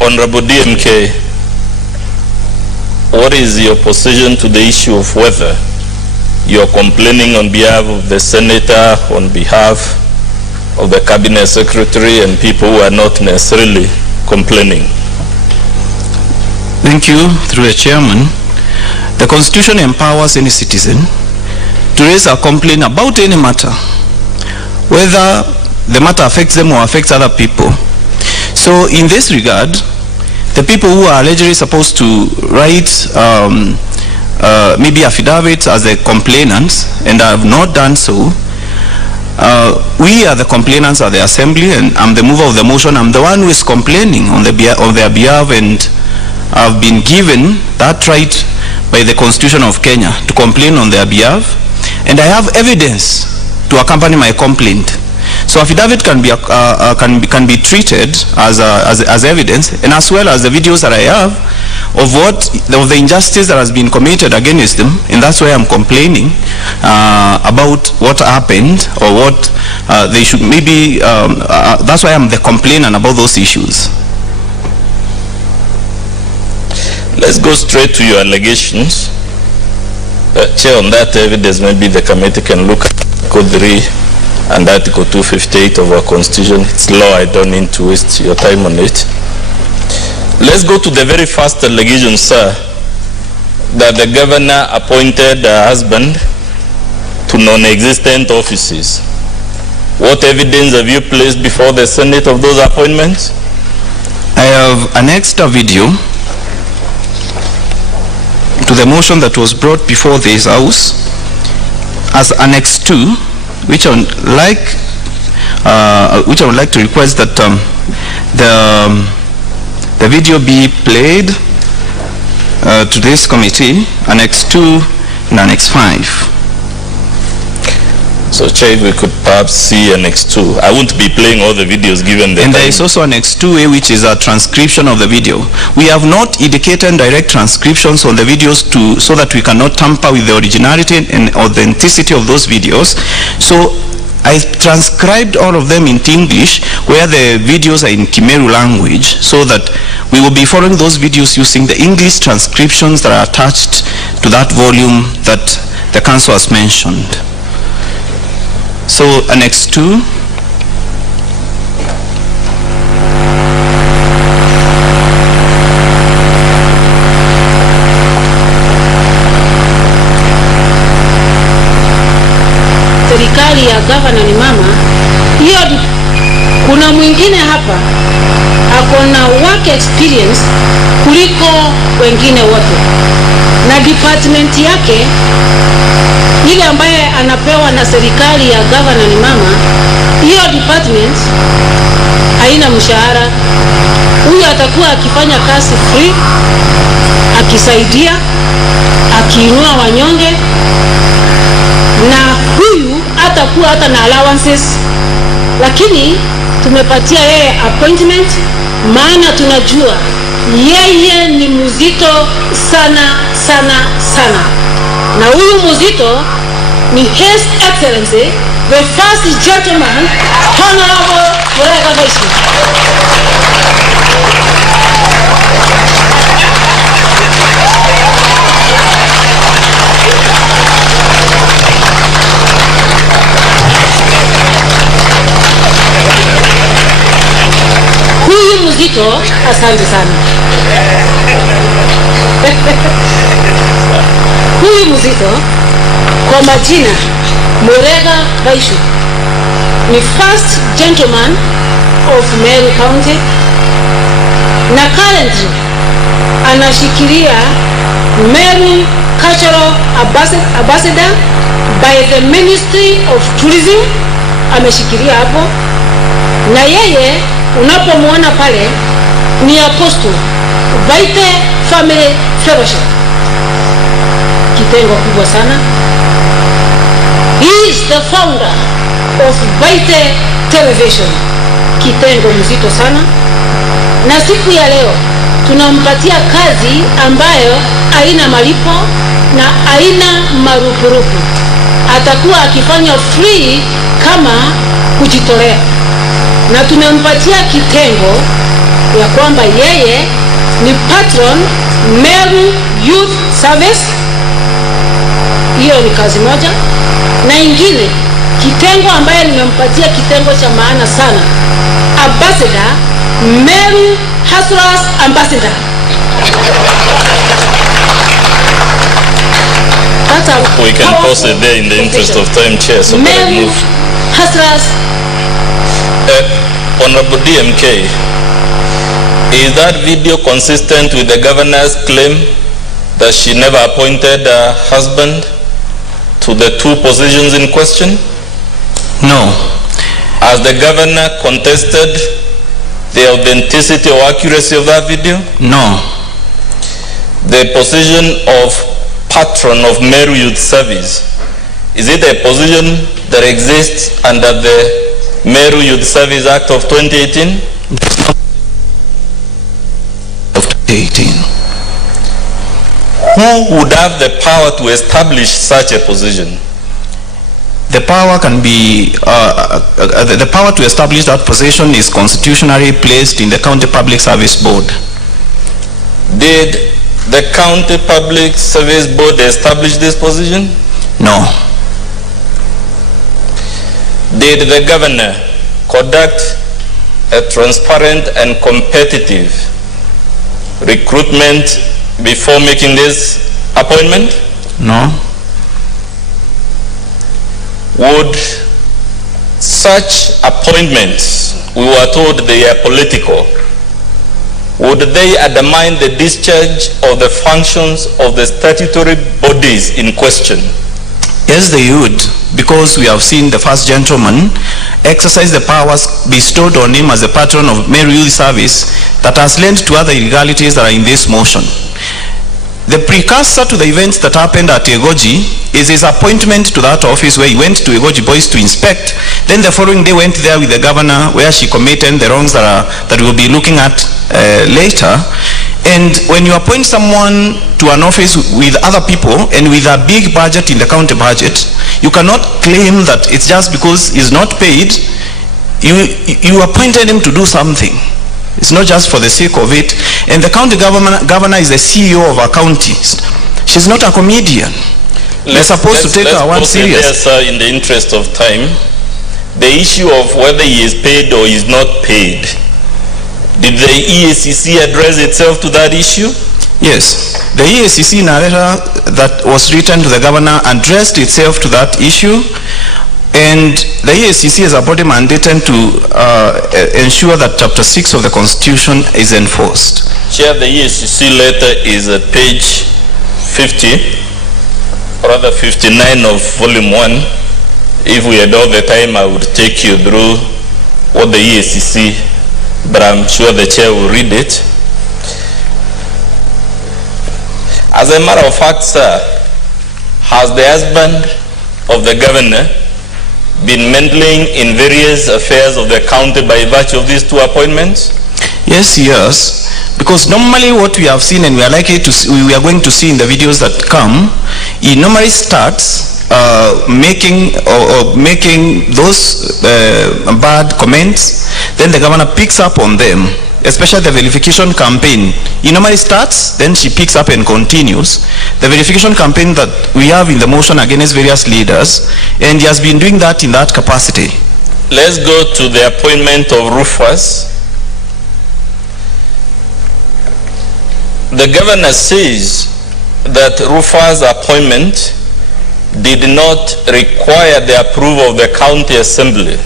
Honorable DMK, what is your position to the issue of whether you are complaining on behalf of the senator, on behalf of the cabinet secretary, and people who are not necessarily complaining? Thank you, through the chairman. The Constitution empowers any citizen to raise a complaint about any matter, whether the matter affects them or affects other people. So in this regard, the people who are allegedly supposed to write maybe affidavits as the complainants and have not done so, we are the complainants at the assembly, and I'm the mover of the motion. I'm the one who is complaining on their behalf, and I've been given that right by the Constitution of Kenya to complain on their behalf, and I have evidence to accompany my complaint. So affidavit can be treated as evidence, and as well as the videos that I have of the injustice that has been committed against them, and that's why I'm complaining about what happened, or what they should maybe. That's why I'm the complainant about those issues. Let's go straight to your allegations. Chair, on that evidence, maybe the committee can look at Article 3 and Article 258 of our Constitution. It's law, I don't need to waste your time on it. Let's go to the very first allegation, sir, that the governor appointed her husband to non-existent offices. What evidence have you placed before the Senate of those appointments? I have annexed a video to the motion that was brought before this House as Annex 2, which I would like to request that the video be played to this committee, Annex 2 and Annex 5. So, Chair, we could perhaps see Annex 2. I won't be playing all the videos given the And time. there is also Annex 2A, which is a transcription of the video. We have not indicated direct transcriptions on the videos so that we cannot tamper with the originality and authenticity of those videos. So I transcribed all of them into English, where the videos are in Meru language, so that we will be following those videos using the English transcriptions that are attached to that volume that the council has mentioned. So Annex 2. Serikali ya gavana ni mama. Hiyo kuna mwingine hapa akona work experience kuliko wengine wote, na department yake ile ambaye anapewa na serikali ya gavana ni mama. Hiyo department haina mshahara. Huyu atakuwa akifanya kazi free, akisaidia, akiinua wanyonge, na huyu atakuwa hata na allowances. Lakini tumepatia yeye appointment, maana tunajua yeye ni mzito sana sana sana. Na huyu mzito ni His Excellency the First Gentleman, Honorable Meru Mcas. Huyu mzito, asante sana. Huyu mzito kwa majina Meru Mcas ni First Gentleman of Meru County, na currently anashikilia Meru Cultural Ambassador by the Ministry of Tourism. Ameshikilia hapo, na yeye unapomwona pale ni Apostle Baite Family Fellowship, kitengo kubwa sana. He is the founder of Baite Television, kitengo mzito sana. Na siku ya leo tunampatia kazi ambayo haina malipo na haina marupurupu. Atakuwa akifanya free kama kujitolea, na tumempatia kitengo ya kwamba yeye ni patron Meru Youth Service. Hiyo ni kazi moja. Na ingine kitengo ambaye nimempatia kitengo cha maana sana, ambassador Meru Hustlers Ambassador. We can pause it there in the interest of time, Chair, so that I move. Hustlers. Honorable DMK, is that video consistent with the governor's claim that she never appointed her husband to the two positions in question? No. Has the governor contested the authenticity or accuracy of that video? No. The position of patron of Meru Youth Service, is it a position that exists under the Meru Youth Service Act of 2018? Of 2018. Who would have the power to establish such a position? The power can be, the power to establish that position is constitutionally placed in the County Public Service Board. Did the County Public Service Board establish this position? No. Did the governor conduct a transparent and competitive recruitment before making this appointment? No. Would such appointments, we were told they are political, would they undermine the discharge of the functions of the statutory bodies in question? Yes, they would, because we have seen the first gentleman exercise the powers bestowed on him as a patron of Meru Youth Service that has led to other illegalities that are in this motion. The precursor to the events that happened at Egoji is his appointment to that office where he went to Egoji Boys to inspect. Then the following day went there with the governor where she committed the wrongs that we'll be looking at later. And when you appoint someone to an office with other people and with a big budget in the county budget, you cannot claim that it's just because he's not paid. You appointed him to do something. It's not just for the sake of it. And the county governor is the CEO of our county. She's not a comedian. They're supposed to take her one serious. There, sir, in the interest of time, the issue of whether he is paid or is not paid, did the EACC address itself to that issue? Yes. The EACC in a letter that was written to the governor addressed itself to that issue. And the EACC is a body mandated to ensure that Chapter 6 of the Constitution is enforced. Chair, the EACC letter is at page 50, or rather 59 of volume 1. If we had all the time, I would take you through what the EACC, but I'm sure the chair will read it. As a matter of fact, sir, has the husband of the governor been meddling in various affairs of the county by virtue of these two appointments? Yes, yes. Because normally what we have seen and we are likely to see, we are going to see in the videos that come, he normally starts making those bad comments, then the governor picks up on them, especially the verification campaign. He normally starts, then she picks up and continues. The verification campaign that we have in the motion against various leaders, and he has been doing that in that capacity. Let's go to the appointment of Rufus. The governor says that Rufus' appointment did not require the approval of the county assembly.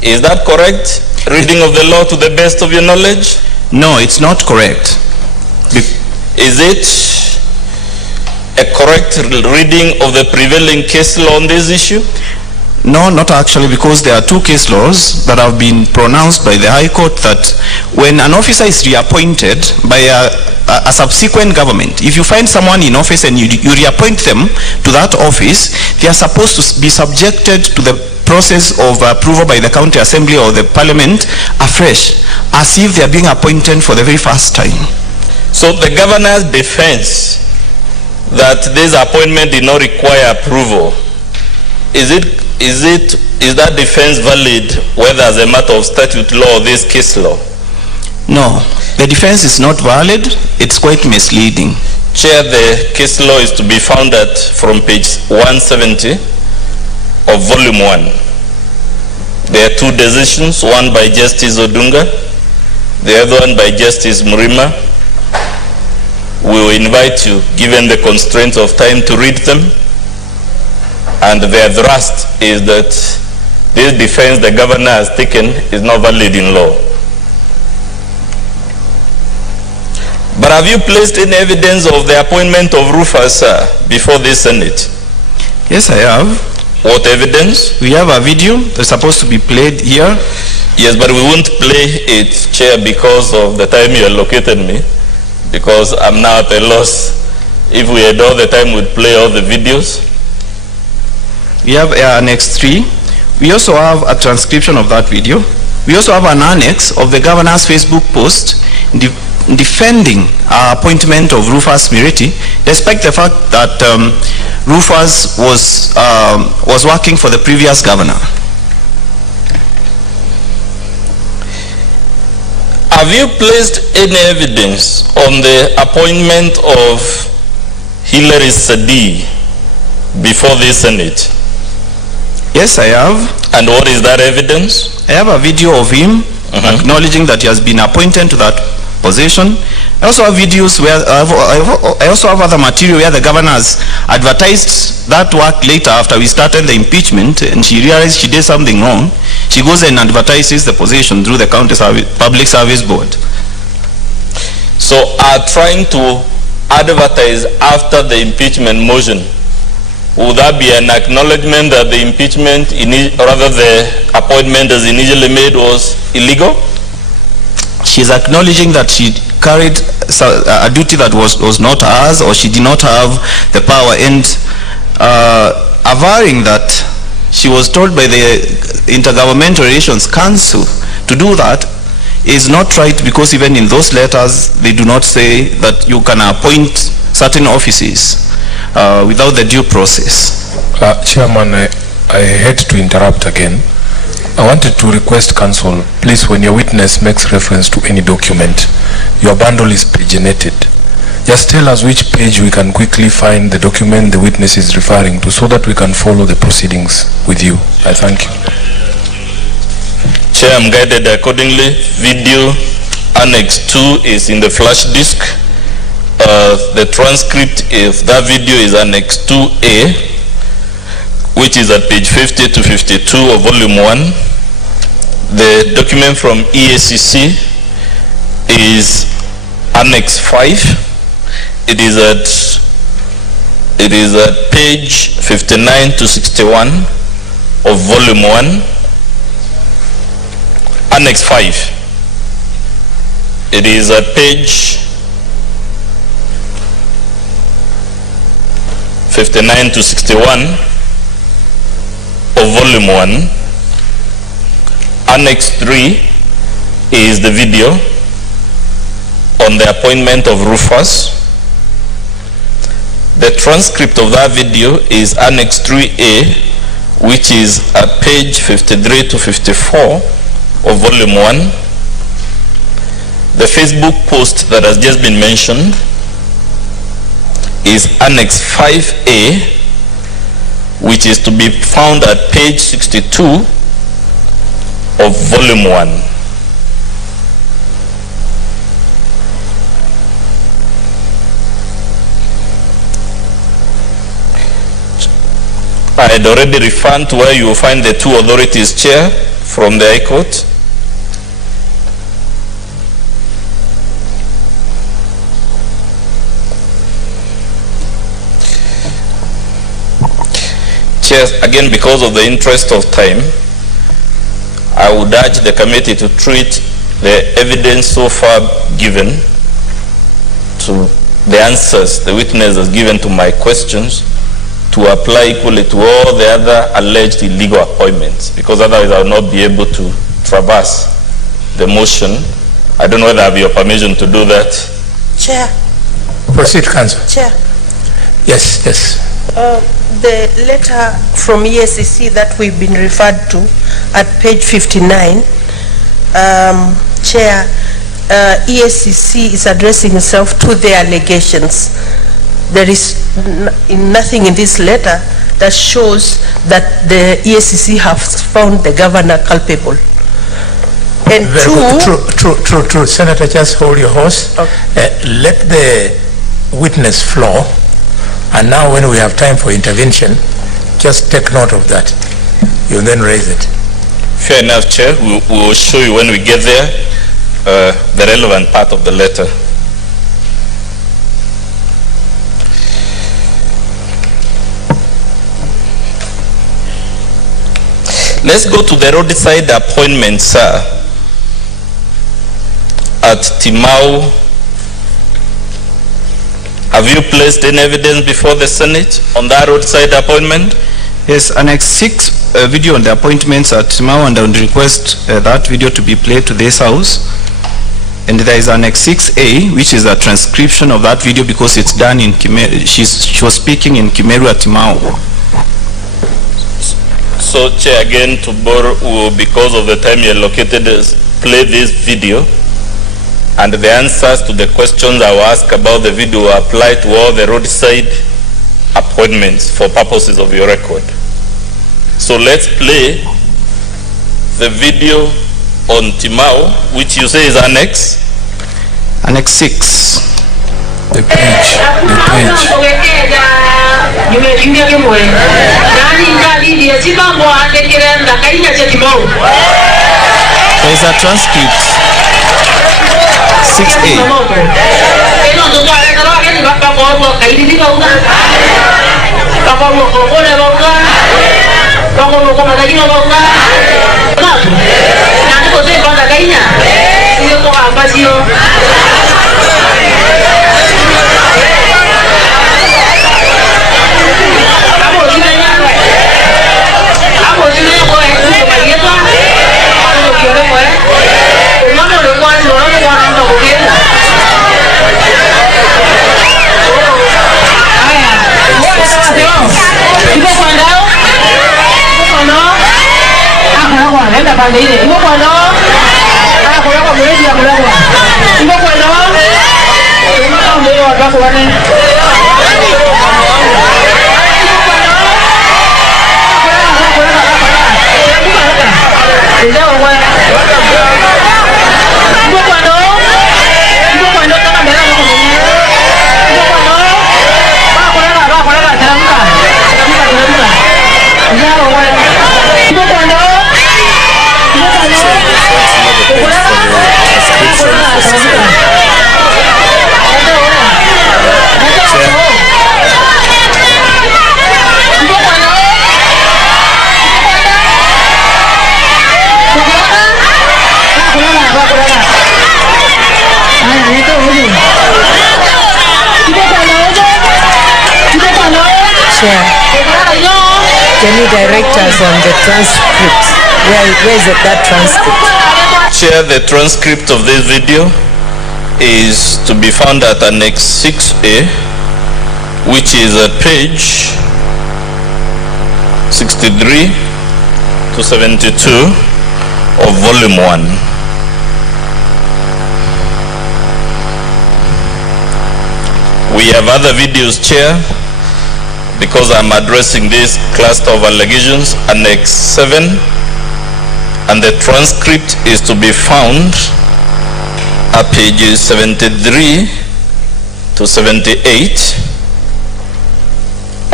Is that correct? Reading of the law to the best of your knowledge? No, it's not correct. Is it a correct reading of the prevailing case law on this issue? No, not actually, because there are two case laws that have been pronounced by the High Court that when an officer is reappointed by a subsequent government, if you find someone in office and you reappoint them to that office, they are supposed to be subjected to the process of approval by the county assembly or the parliament afresh, as if they are being appointed for the very first time. So the governor's defense that this appointment did not require approval, is that defense valid whether as a matter of statute law or this case law? No, the defense is not valid. It's quite misleading. Chair, the case law is to be found at from page 170 of volume 1. There are two decisions, one by Justice Odunga, the other one by Justice Murima. We will invite you, given the constraints of time, to read them. And their thrust is that this defense the governor has taken is not valid in law. But have you placed any evidence of the appointment of Rufus before this Senate? Yes, I have. What evidence? We have a video that's supposed to be played here. Yes, but we won't play it, Chair, because of the time you allocated me, because I'm now at a loss. If we had all the time, we'd play all the videos. We have Annex 3. We also have a transcription of that video. We also have an annex of the governor's Facebook post defending our appointment of Rufus Mireti, despite the fact that Rufus was working for the previous governor. Have you placed any evidence on the appointment of Hilary Sadi before this Senate? Yes, I have. And what is that evidence? I have a video of him acknowledging that he has been appointed to that position. I also have videos where I also have other material where the governor has advertised that work later after we started the impeachment, and she realized she did something wrong. She goes and advertises the position through the county public service board. So are trying to advertise after the impeachment motion. Would that be an acknowledgement that the impeachment, rather the appointment as initially made, was illegal? She's acknowledging that she carried a duty that was not hers, or she did not have the power, and averring that she was told by the Intergovernmental Relations Council to do that is not right, because even in those letters they do not say that you can appoint certain offices without the due process. Chairman, I hate to interrupt again. I wanted to request counsel, please, when your witness makes reference to any document, your bundle is paginated. Just tell us which page we can quickly find the document the witness is referring to, so that we can follow the proceedings with you. I thank you. Chair, I'm guided accordingly. Video Annex 2 is in the flash disk. The transcript of that video is Annex 2A, which is at page 50 to 52 of volume 1. The document from EACC is Annex 5. It is at page 59 to 61 of volume 1. Annex 5. It is at page 59 to 61 of volume 1. Annex 3 is the video on the appointment of Rufus. The transcript of that video is Annex 3A, which is at page 53 to 54 of volume 1. The Facebook post that has just been mentioned is Annex 5A, which is to be found at page 62 of volume 1. I had already referred to where you will find the two authorities, Chair, from the High Court. Chair, again, because of the interest of time, I would urge the committee to treat the evidence so far given to the answers the witness has given to my questions to apply equally to all the other alleged illegal appointments, because otherwise I will not be able to traverse the motion. I don't know whether I have your permission to do that. Chair. Proceed, Counsel. Chair. Yes, yes. The letter from EACC that we've been referred to at page 59, Chair, EACC is addressing itself to the allegations. There is nothing in this letter that shows that the EACC has found the governor culpable. And True. Senator, just hold your horse. Okay. Let the witness flow, and now when we have time for intervention, just take note of that. You then raise it. Fair enough, Chair. We will show you when we get there the relevant part of the letter. Let's go to the roadside appointment, sir, at Timau. Have you placed any evidence before the Senate on that roadside appointment? Yes, Annex 6 video on the appointments at Timau, and I would request that video to be played to this house. And there is Annex 6A, which is a transcription of that video because it's done in Kimeru. She was speaking in Kimeru at Timau. So, Chair, again, to borrow, because of the time you allocated, play this video, and the answers to the questions I will ask about the video will apply to all the roadside appointments for purposes of your record. So let's play the video on Timau, which you say is Annex? Annex 6. The page. There is a transcript. 6A. Can you direct us on the transcript? Where is that transcript? Chair, the transcript of this video is to be found at Annex 6A, which is at page 63 to 72 of Volume 1. We have other videos, Chair, because I'm addressing this cluster of allegations, Annex 7, and the transcript is to be found at pages 73 to 78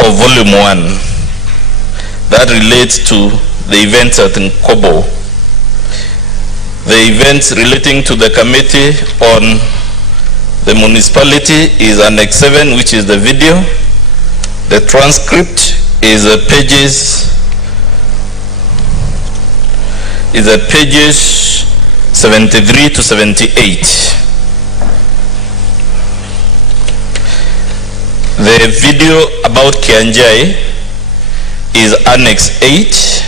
of Volume 1. That relates to the events at Nkobo. The events relating to the committee on the municipality is Annex 7, which is the video. The transcript is at pages 73 to 78. The video about Kianjai is Annex 8,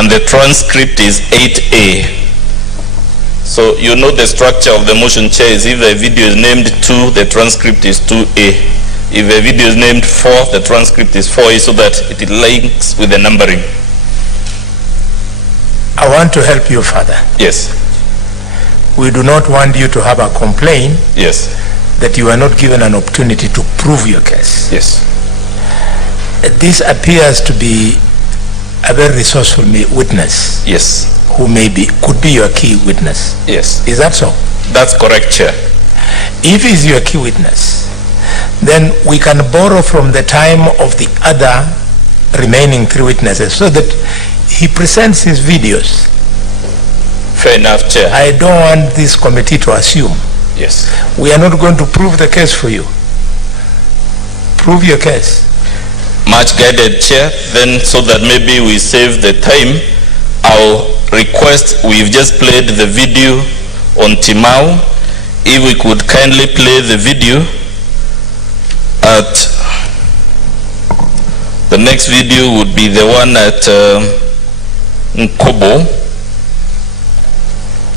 and the transcript is 8A. So you know the structure of the motion, Chair, is if the video is named 2, the transcript is 2A. If a video is named 4, the transcript is 4A, so that it links with the numbering. I want to help you further. Yes. we do not want you to have a complaint Yes. that you are not given an opportunity to prove your case. Yes. This appears to be a very resourceful witness Yes. who could be your key witness. Yes. Is that so? That's correct, Chair. If he's your key witness, then we can borrow from the time of the other remaining 3 witnesses so that he presents his videos. Fair enough, Chair. I don't want this committee to assume. Yes. We are not going to prove the case for you. Prove your case. Much guided, Chair. Then, so that maybe we save the time, I'll request, we've just played the video on Timau. If we could kindly play the video at, the next video would be the one at Nkobo,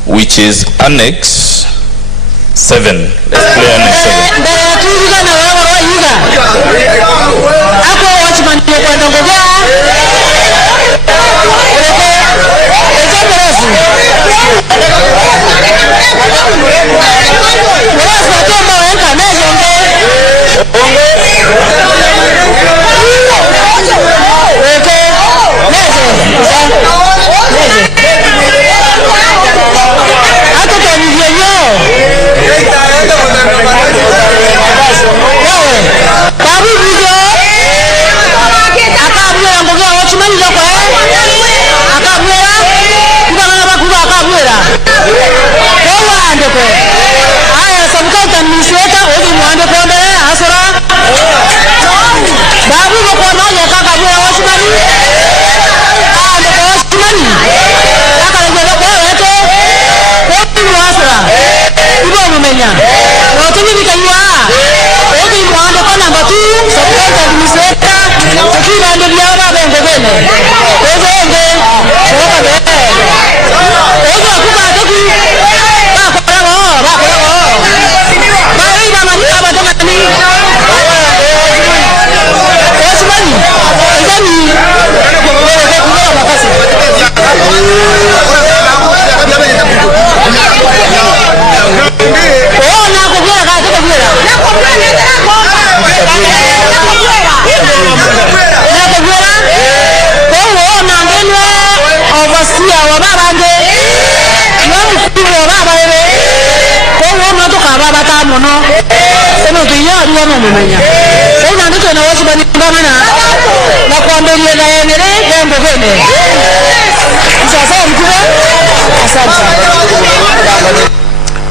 which is Annex 7. Let's play Annex 7.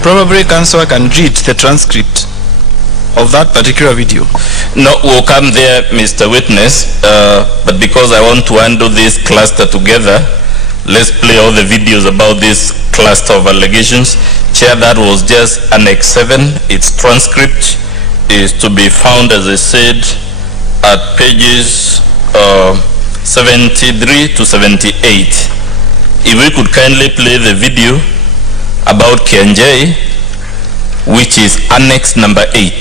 Probably Councillor can read the transcript of that particular video. No, we'll come there, Mr. Witness, but because I want to handle this cluster together, let's play all the videos about this cluster of allegations. Chair, that was just Annex 7. Its transcript is to be found, as I said, at pages 73 to 78. If we could kindly play the video about KNJ, which is Annex number 8.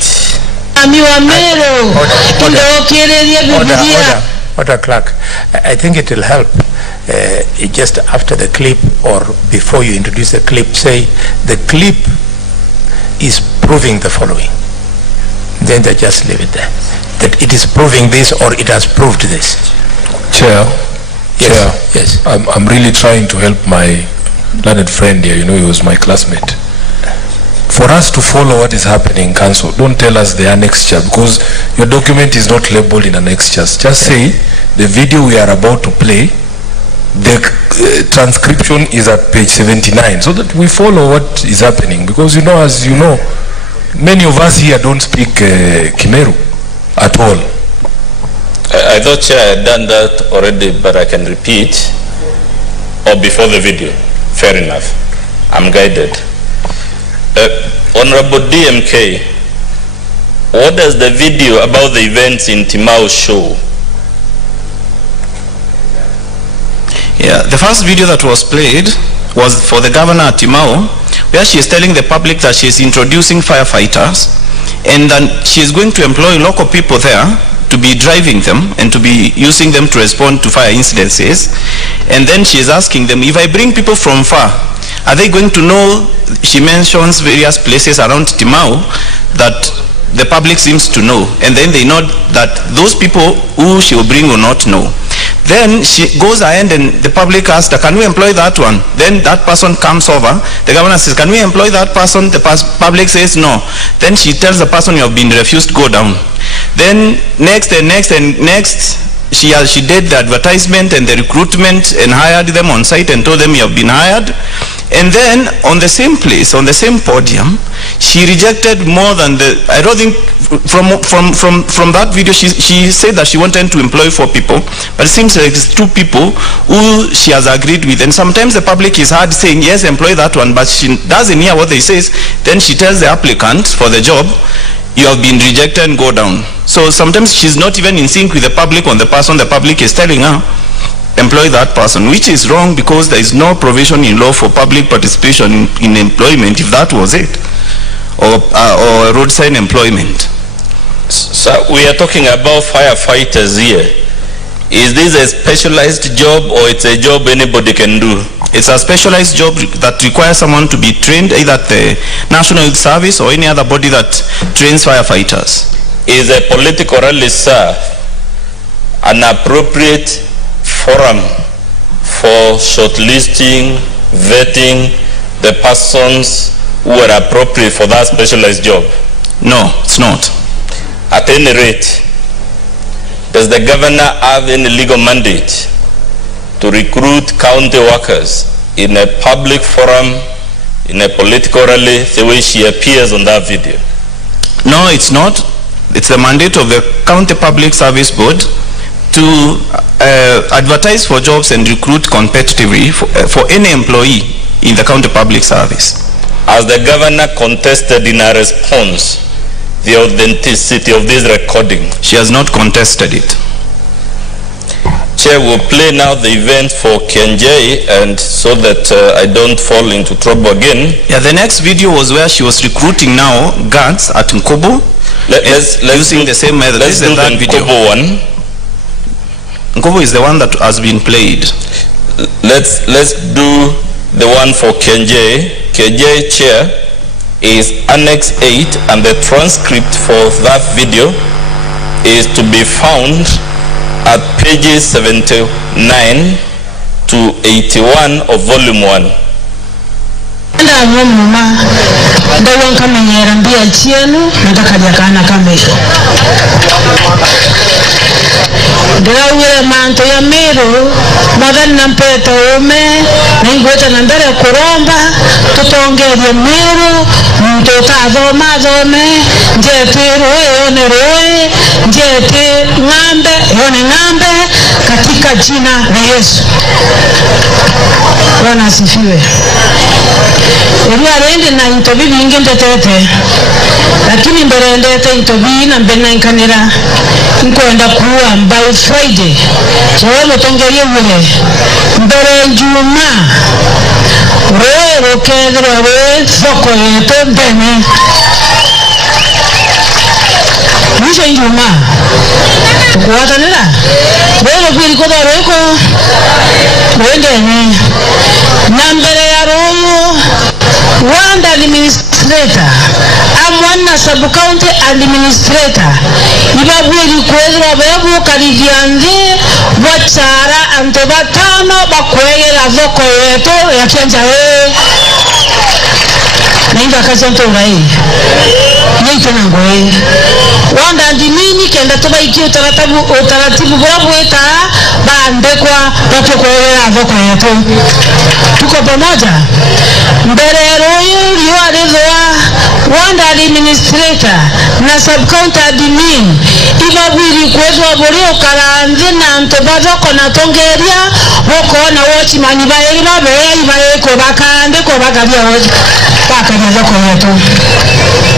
Order, Clerk. I think it will help just after the clip or before you introduce the clip, say the clip is proving the following. Then they just leave it there. That it is proving this or it has proved this. Chair. Yes. Chair. Yes. I'm really trying to help my learned friend here. You know, he was my classmate. For us to follow what is happening in council, don't tell us the annexure, because your document is not labeled in annexures. Just say the video we are about to play, the transcription is at page 79, so that we follow what is happening. Because, you know, as you know, many of us here don't speak Kimeru at all. I thought Chair I had done that already, but I can repeat. Or before the video. Fair enough. I'm guided. Honorable DMK, what does the video about the events in Timau show? Yeah, the first video that was played was for the governor at Timau, where she is telling the public that she is introducing firefighters and then she is going to employ local people there to be driving them and to be using them to respond to fire incidences. And then she is asking them, if I bring people from far, are they going to know? She mentions various places around Timau that the public seems to know, and then they know that those people who she will bring will not know. Then she goes ahead and the public asks her, can we employ that one? Then that person comes over. The governor says, can we employ that person? The public says no. Then she tells the person, you have been refused, go down. Then next and next and next, she did the advertisement and the recruitment and hired them on site and told them you have been hired. And then on the same place, on the same podium, she rejected more than I don't think from that video she said that she wanted to employ 4 people, but it seems like it's 2 people who she has agreed with. And sometimes the public is hard saying yes, employ that one, but she doesn't hear what they say. Then she tells the applicant for the job, you have been rejected and go down. So sometimes she's not even in sync with the public on the person the public is telling her employ that person, which is wrong because there is no provision in law for public participation in employment, if that was it, or roadside employment. So we are talking about firefighters here. Is this a specialized job or it's a job anybody can do? It's a specialized job that requires someone to be trained either at the National Youth Service or any other body that trains firefighters. Is a political rally, sir, an appropriate forum for shortlisting, vetting the persons who are appropriate for that specialized job? No, it's not. At any rate, does the governor have any legal mandate to recruit county workers in a public forum, in a political rally, the way she appears on that video? No, it's not. It's the mandate of the County Public Service Board to advertise for jobs and recruit competitively for any employee in the county public service. As the governor contested in her response the authenticity of this recording? She has not contested it. Chair, will play now the event for Kenjay, and so that I don't fall into trouble again. Yeah, the next video was where she was recruiting now guards at Nkobo. Let's using the same method. Let's do the Nkobo one. Nkobo is the one that has been played. Let's do the one for Kenjay. Kenjay, Chair, is Annex 8, and the transcript for that video is to be found at pages 79 to 81 of volume 1. Ndiraure manto ya Meru madhani nampeta ume ningweta nandare kuromba tutongerie Meru mtota thoma thome njeti roe one roe njeti ng'ambe yone ng'ambe katika jina la Yesu. Bwana asifiwe. Eri arende na intobi bingi ndetete, lakini mbere ndete intobi na mbena inkanira nkwenda kuwa by Friday. Chewe mutongerie wile mbere njuma roe rokedro roe soko yeto mbene mwisho njuma kuwatanira roe kwiri koda roeko roendene na mbere ya royo Wanda administrator amwana sub county administrator ibabwiri kwezera bebu kalidianze wachara ante batano bakwegera zoko yeto ya Kenja naimba kasanto rai nito nangoe Wanda ndimini kenda toba iki utaratibu bweta bandekwa bakwegera zoko yeto. Tuko pamoja. Mbere royo liwarezoa Wanda administrator na sub county admin ibabwiri kwezwa bolio karanze na ntobazoko na tongeria woko na wochi mani baeli babe ko bakande ko bagalia wochi bakalia zoko yetu.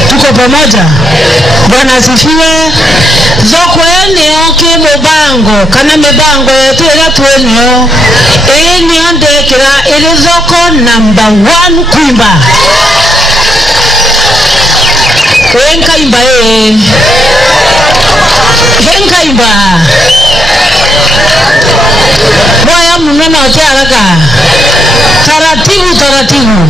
Tuko pamoja. Bwana asifiwe. Zoko eneo kimubango kana mibango yetu ila tueneo eneo ndekera ile zoko number 1 kuimba wenka imba kaimba moya mnono tiaraka taratibu taratibu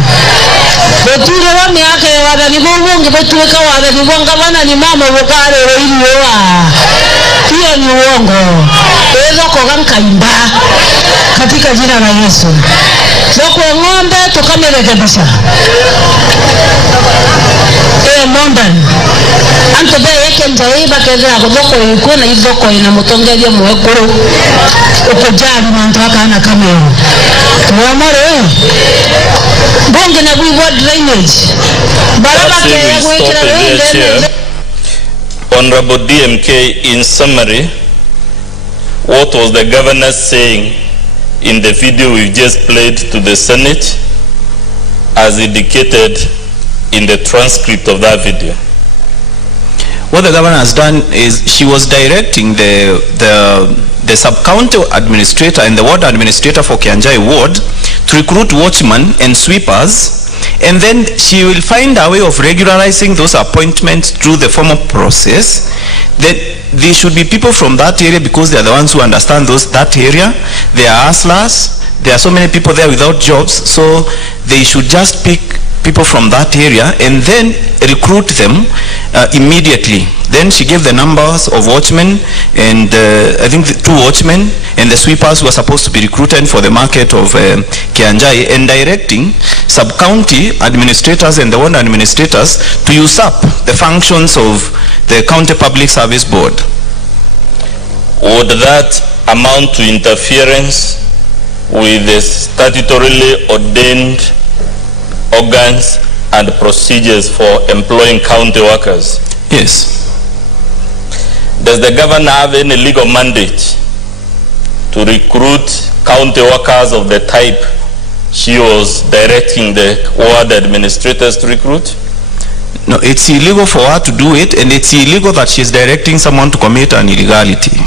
beture wa miaka ya wadani bongo betuweka wadani bonga bana ni mama bokare roiwa hiyo ni uongo ezo kwa kaimba katika jina la Yesu soko ng'ombe tukamerekebisha London anto be yake njaiba keza kuzoko iko na izoko ina mutongeje mwekuru ukujali mwanto akana kamera tuamore bonge na bwiwa drainage baraba ke kuikira rende. Honorable DMK, in summary, what was the governor saying in the video we just played to the Senate as indicated in the transcript of that video? What the governor has done is she was directing the sub-county administrator and the ward administrator for Kianjai ward to recruit watchmen and sweepers, and then she will find a way of regularizing those appointments through the formal process. That they should be people from that area because they are the ones who understand that area. They are hustlers. There are so many people there without jobs, so they should just pick people from that area and then recruit them immediately. Then she gave the numbers of watchmen and I think 2 watchmen and the sweepers who are supposed to be recruited for the market of Kianjai, and directing sub-county administrators and the ward administrators to usurp the functions of the County Public Service Board. Would that amount to interference with the statutorily ordained organs and procedures for employing county workers? Yes. Does the governor have any legal mandate to recruit county workers of the type she was directing the ward administrators to recruit? No, it's illegal for her to do it, and it's illegal that she's directing someone to commit an illegality.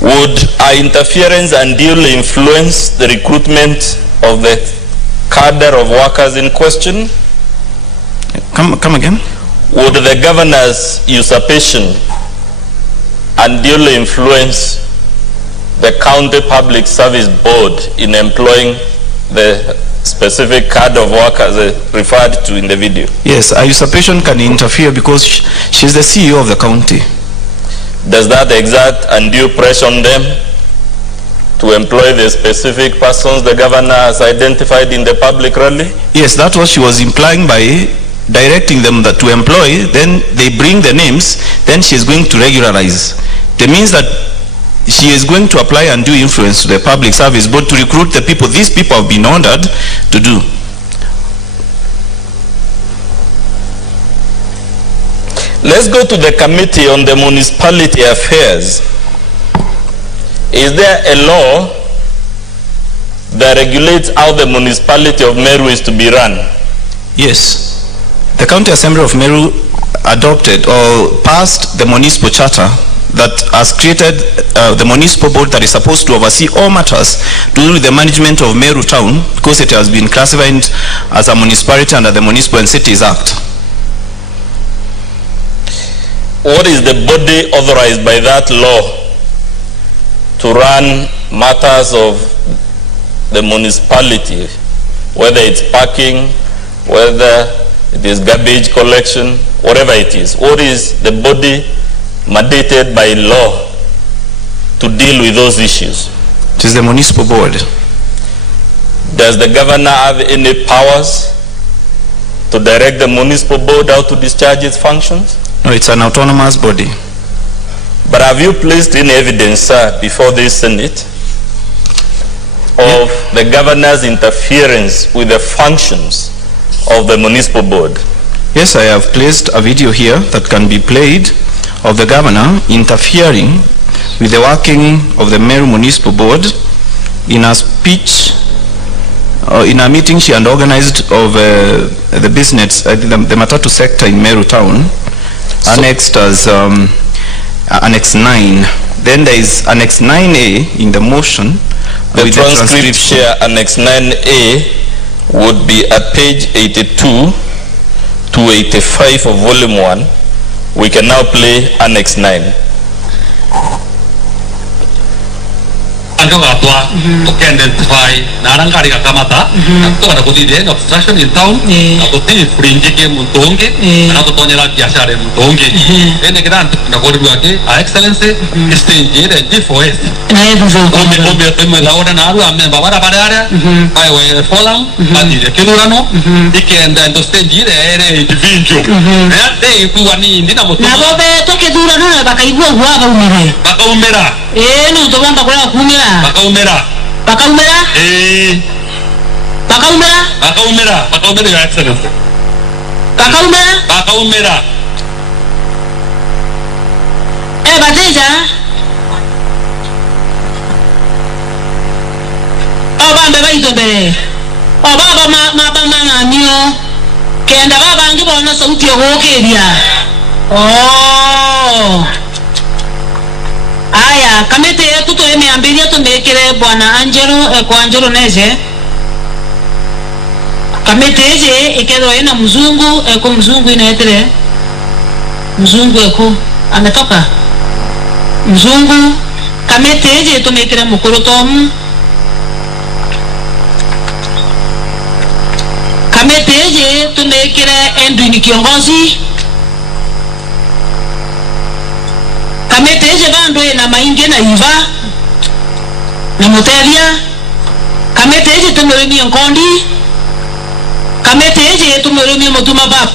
Would our interference unduly influence the recruitment of the cadre of workers in question? Come again? Would the governor's usurpation unduly influence the County Public Service Board in employing the specific cadre of workers referred to in the video? Yes, a usurpation can interfere because she's the CEO of the county. Does that exert undue pressure on them to employ the specific persons the governor has identified in the public rally? Yes, that's what she was implying by directing them that to employ, then they bring the names, then she is going to regularize. That means that she is going to apply undue influence to the public service board to recruit the people these people have been ordered to do. Let's go to the Committee on the Municipality Affairs. Is there a law that regulates how the municipality of Meru is to be run? Yes. The County Assembly of Meru adopted or passed the municipal charter that has created the municipal board that is supposed to oversee all matters to do with the management of Meru town, because it has been classified as a municipality under the Municipal and Cities Act. What is the body authorized by that law to run matters of the municipality, whether it's parking, whether it is garbage collection, whatever it is? What is the body mandated by law to deal with those issues? It is the municipal board. Does the governor have any powers to direct the municipal board how to discharge its functions? No, it's an autonomous body. But have you placed any evidence, sir, before this Senate of the governor's interference with the functions of the municipal board? Yes, I have placed a video here that can be played of the governor interfering with the working of the Meru Municipal Board in a speech, in a meeting she had organized of the business, the Matatu sector in Meru town, annexed as Annex 9. Then there is Annex 9A in the motion. The transcript share Annex 9A would be at page 82 to 85 of volume 1, We can now play Annex 9. To identify narangkari kakamata to ada kuti de obstruction in town kuti fringe muntonge na to tonya la biashara muntonge ene gran na kodi duake excellency stage de G4S na edo me la ora na aru amme babara badara bai we folam ati de kilurano ikenda ndo stage de ere divinjo de kuani ndina moto na bobe to ke durano na bakaigwa hwa bakaumera no to bamba kwa kumira Bakaumera. Bakaumera? Bakaumera? Bakaumera. Bakaumera, Your Excellency. Bakaumera? Bakaumera. Bateja? Bambe baitobere. Baba mama niyo. Kenda baba ngibona sauti yokeria. Aya, kamete yetu to emeambiria tumekere bwana Angelo kwa Angelo Neze. Kamete eje ikedwa ina mzungu kwa mzungu inaetere. Mzungu eko ametoka. Mzungu kamete eje tumekere mukuru tomu. Kamete eje tumekere endu ni kiongozi. Kamete eje bando na mainge na iva na Mutembei. Kamete eje tumuremi nkondi. Kamete eje tumuremi mutuma bab.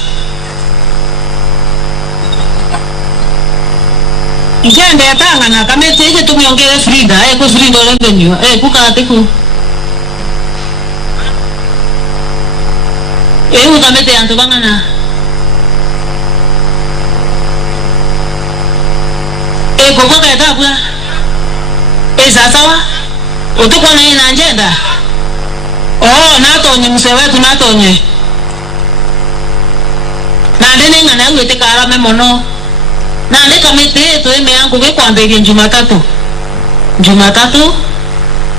Njende yatanga na kamete eje tumiongere Frida ko Frida revenue kukatiku kamete yantu bangana gogo kaita bua sawa utuko na ina agenda natonye msewetu natonye na ndene ngana ngwete karame mono na ndeka mete to eme yangu ke kwamberia Jumatatu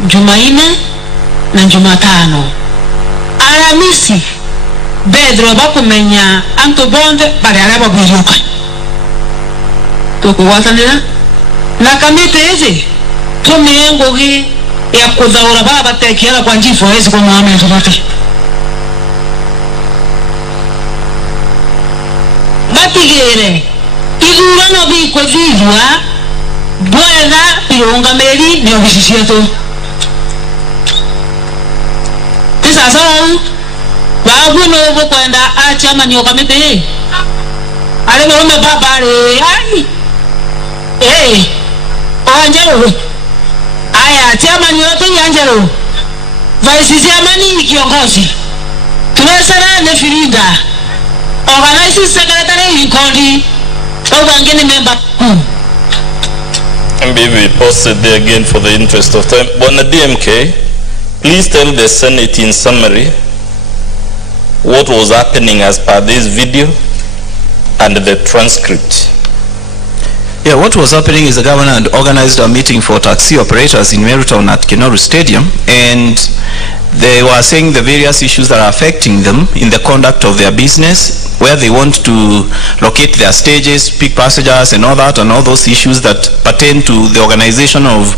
Jumaine na Jumatano Aramisi Bedro bakumenya anto bonde bari araba bujuka toko watanira na kamete eze tumiengogi ya kudhaura baba tekiara kwa G4S kwa Mohamed zote batigere igurano biko vivwa bwega pilonga meri ni obisisieto sasa babu no kwenda achama ni okamete ale mume baba le Angelo aya chama ni yote Angelo vice chairman ni kiongozi tunasara na Frida organizing secretary Nkondi obangene member Maybe post it there again for the interest of time. Bwana DMK, please tell the Senate in summary what was happening as per this video and the transcript. Yeah, what was happening is the governor had organized a meeting for taxi operators in Meru Town at Kinoru Stadium, and they were saying the various issues that are affecting them in the conduct of their business, where they want to locate their stages, pick passengers and all that, and all those issues that pertain to the organization of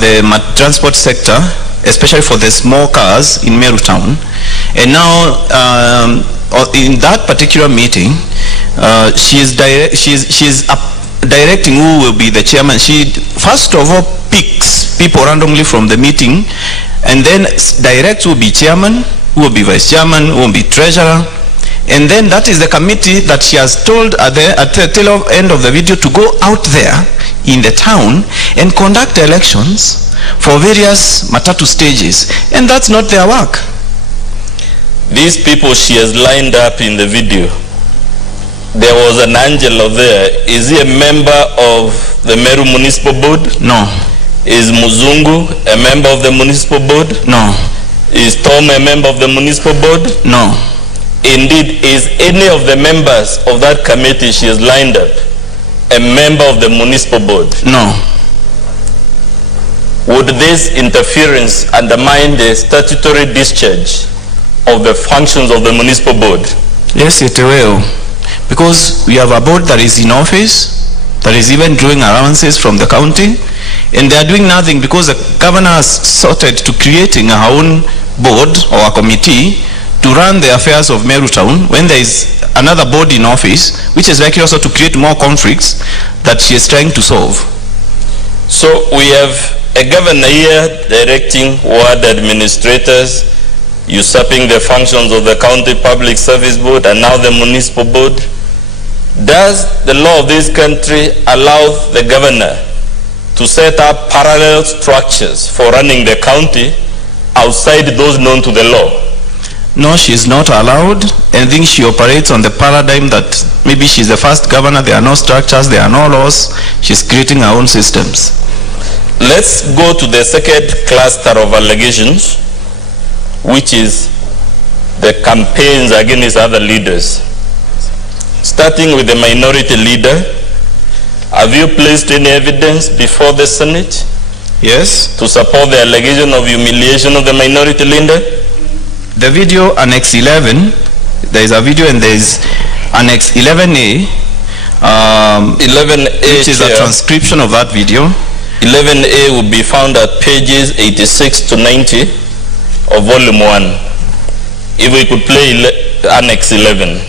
the transport sector, especially for the small cars in Meru Town. And now in that particular meeting, she is directing who will be the chairman. She first of all picks people randomly from the meeting and then directs who will be chairman, who will be vice chairman, who will be treasurer, and then that is the committee that she has told at the tail end of the video to go out there in the town and conduct elections for various matatu stages, and that's not their work. These people she has lined up in the video, there was an Angelo there. Is he a member of the Meru Municipal Board? No. Is Muzungu a member of the Municipal Board? No. Is Tom a member of the Municipal Board? No. Indeed, is any of the members of that committee she has lined up a member of the Municipal Board? No. Would this interference undermine the statutory discharge of the functions of the Municipal Board? Yes, it will. because we have a board that is in office, that is even drawing allowances from the county, and they are doing nothing because the governor has sorted to creating her own board or a committee to run the affairs of Meru town when there is another board in office which is likely also to create more conflicts that she is trying to solve. So we have a governor here directing ward administrators, usurping the functions of the county public service board and now the municipal board. Does the law of this country allow the governor to set up parallel structures for running the county outside those known to the law? No, she is not allowed. I think she operates on the paradigm that maybe she's the first governor, there are no structures, there are no laws. She's creating her own systems. Let's go to the second cluster of allegations, which is the campaigns against other leaders. Starting with the minority leader, have you placed any evidence before the Senate? Yes. To support the allegation of humiliation of the minority leader? The video Annex 11, there is a video and there is Annex 11A, 11A, which is a transcription of that video. 11A will be found at pages 86 to 90 of volume 1. If we could play Annex 11.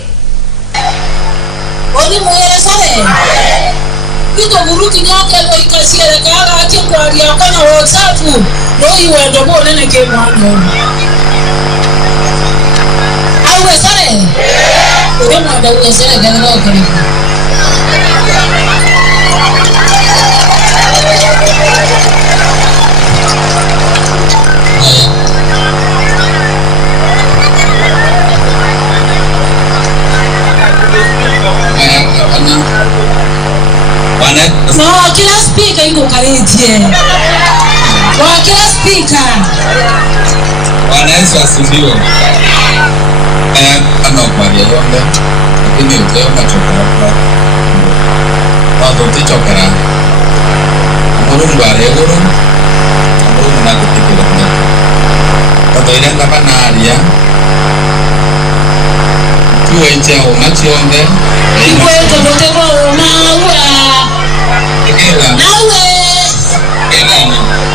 No, kila speaker iko karitie. Kwa kila speaker. Bwana Yesu asifiwe. Kama kwa yonde, lakini ukiomba chokora. Watu tichokora. Mungu baregoro. Mungu nakutikira kuna. Watu ile ngapa na alia. Tuwe nje unachionde. Iko eto bote kwa umawa.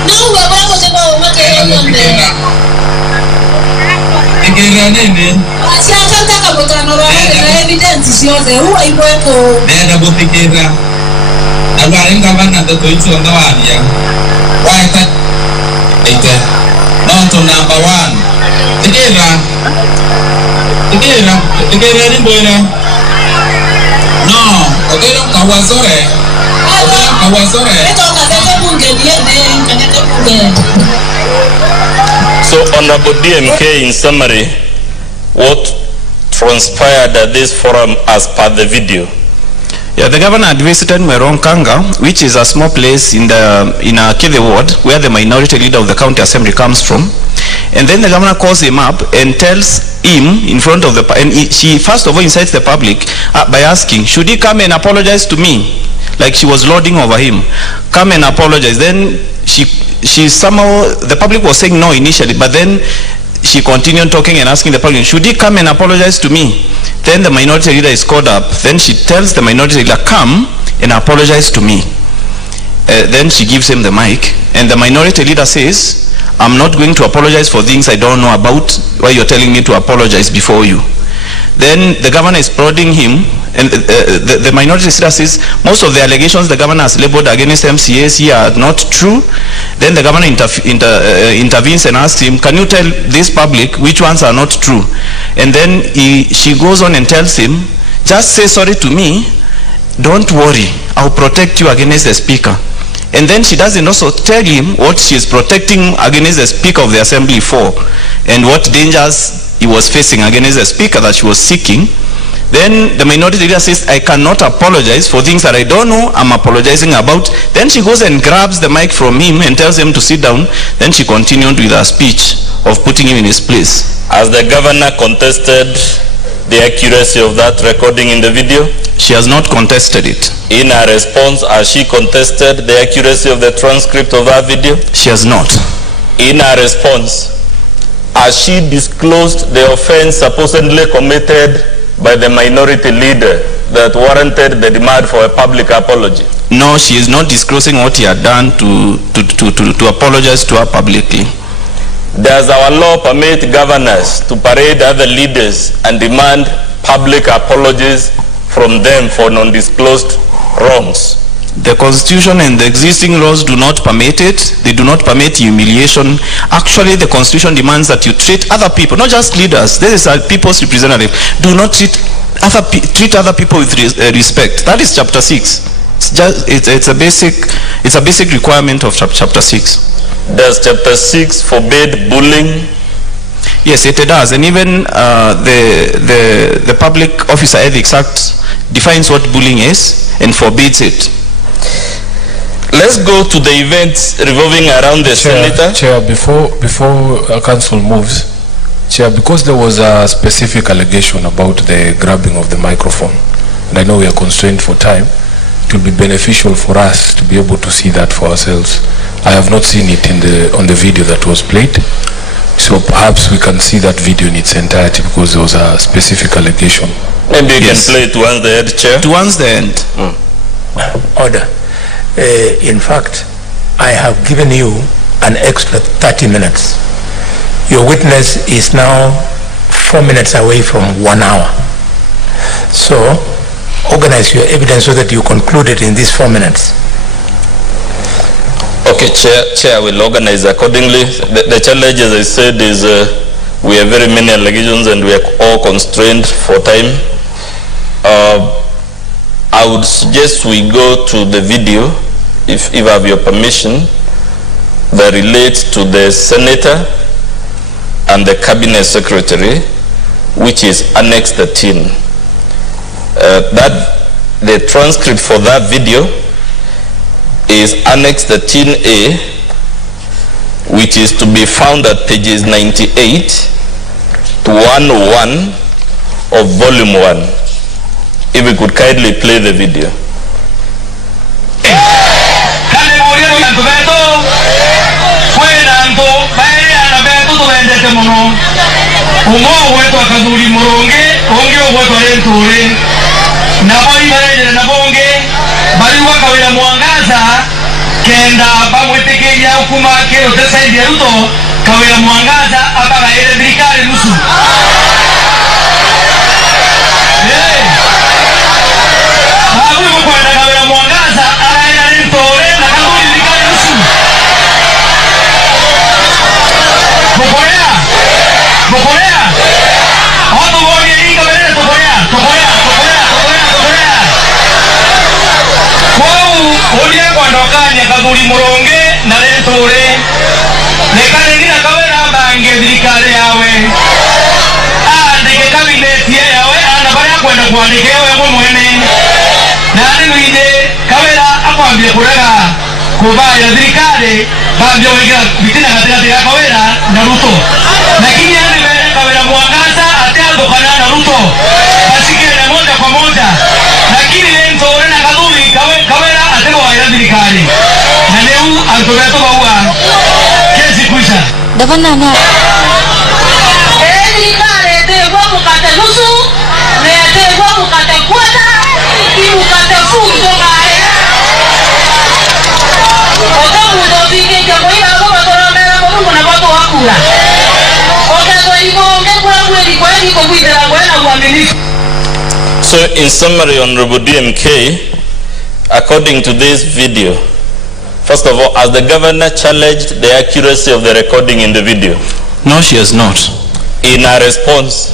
Nawe babo tebo umake yonde. Ikira nini? Si akataka botano na evidence sioze huwa iko eto. Nenda botikira. Abarenga bana to ichi onda walia. Waita. Ite. Not number 1. Ikira ni boina. No, okero kawazore. So, Honorable DMK, in summary, what transpired at this forum as per the video? Yeah, the governor had visited Meru Mcas, which is a small place in a Kidhi ward where the minority leader of the county assembly comes from. And then the governor calls him up and tells him in front of she first of all incites the public by asking, should he come and apologize to me? Like she was lording over him. Come and apologize. Then she somehow, the public was saying no initially, but then she continued talking and asking the public, should he come and apologize to me? Then the minority leader is called up. Then she tells the minority leader, come and apologize to me. Then she gives him the mic, and the minority leader says, I'm not going to apologize for things I don't know about. Why you're telling me to apologize before you? Then the governor is prodding him, and the minority leader says most of the allegations the governor has labeled against MCAs here are not true. Then the governor intervenes and asks him, can you tell this public which ones are not true? And then she goes on and tells him, just say sorry to me, don't worry, I'll protect you against the speaker. And then she doesn't also tell him what she is protecting against the speaker of the assembly for and what dangers he was facing against the speaker that she was seeking. Then the minority leader says, I cannot apologize for things that I don't know I'm apologizing about. Then she goes and grabs the mic from him and tells him to sit down. Then she continued with her speech of putting him in his place. Has the governor contested the accuracy of that recording in the video? She has not contested it. In her response, has she contested the accuracy of the transcript of that video? She has not. In her response, has she disclosed the offense supposedly committed by the minority leader that warranted the demand for a public apology? No, she is not disclosing what he had done to apologize to her publicly. Does our law permit governors to parade other leaders and demand public apologies from them for non-disclosed wrongs? The Constitution and the existing laws do not permit it. They do not permit humiliation. Actually, the Constitution demands that you treat other people, not just leaders. This is a people's representative. Do not treat other people with respect. That is chapter 6. It's a basic requirement of chapter 6. Does chapter 6 forbid bullying? Yes, it does. And even the Public Officer Ethics Act defines what bullying is and forbids it. Let's go to the events revolving around the senator. Chair, before council moves, Chair, because there was a specific allegation about the grabbing of the microphone, and I know we are constrained for time, it will be beneficial for us to be able to see that for ourselves. I have not seen it on the video that was played, so perhaps we can see that video in its entirety because there was a specific allegation. Maybe you can play it towards the end, Chair. Towards the end. Order. In fact, I have given you an extra 30 minutes. Your witness is now 4 minutes away from 1 hour. So, organize your evidence so that you conclude it in these 4 minutes. Okay, Chair will organize accordingly. The challenge, as I said, is we have very many allegations and we are all constrained for time. I would suggest we go to the video, if I have your permission, that relates to the senator and the cabinet secretary, which is Annex 13. The transcript for that video is Annex 13A, which is to be found at pages 98 to 101 of volume 1. If we could kindly play the video. Kenda bamwetekeria ukuma kero tesaidia Ruto kawela mwangaza abaga ele birikare nusu. Babu mkwenda kawela mwangaza ala ele ntore na kabuli birikare nusu. Bokorea. Hoto boni inga bele tokorea. Olie kwandokanya kabuli muronge na lentore lekane nina kawera bange birikare yawe andike kabineti yawe anda bari kwenda kuandike yawe mwene nani wide kawera akwambie kuraga kubaya birikare bambyo wiga bitina katika ya kawera na Ruto lakini yani wewe kawera mwangaza atendo kana na Ruto basikile moja kwa moja lakini lentore na kaduli kawera atendo wa birikare na leo alitoka kwa kesi kuisha Davana na birikare tegwa mukate nusu na tegwa mukate kwata mukate fundo kaya otamu dobike kwa ila kwa toromera mungu na watu wakula okazo ibonge kwa kweli kwa kuitera kwa uaminifu. So in summary, Honorable DMK, according to this video, first of all, has the governor challenged the accuracy of the recording in the video? No, she has not. In her response,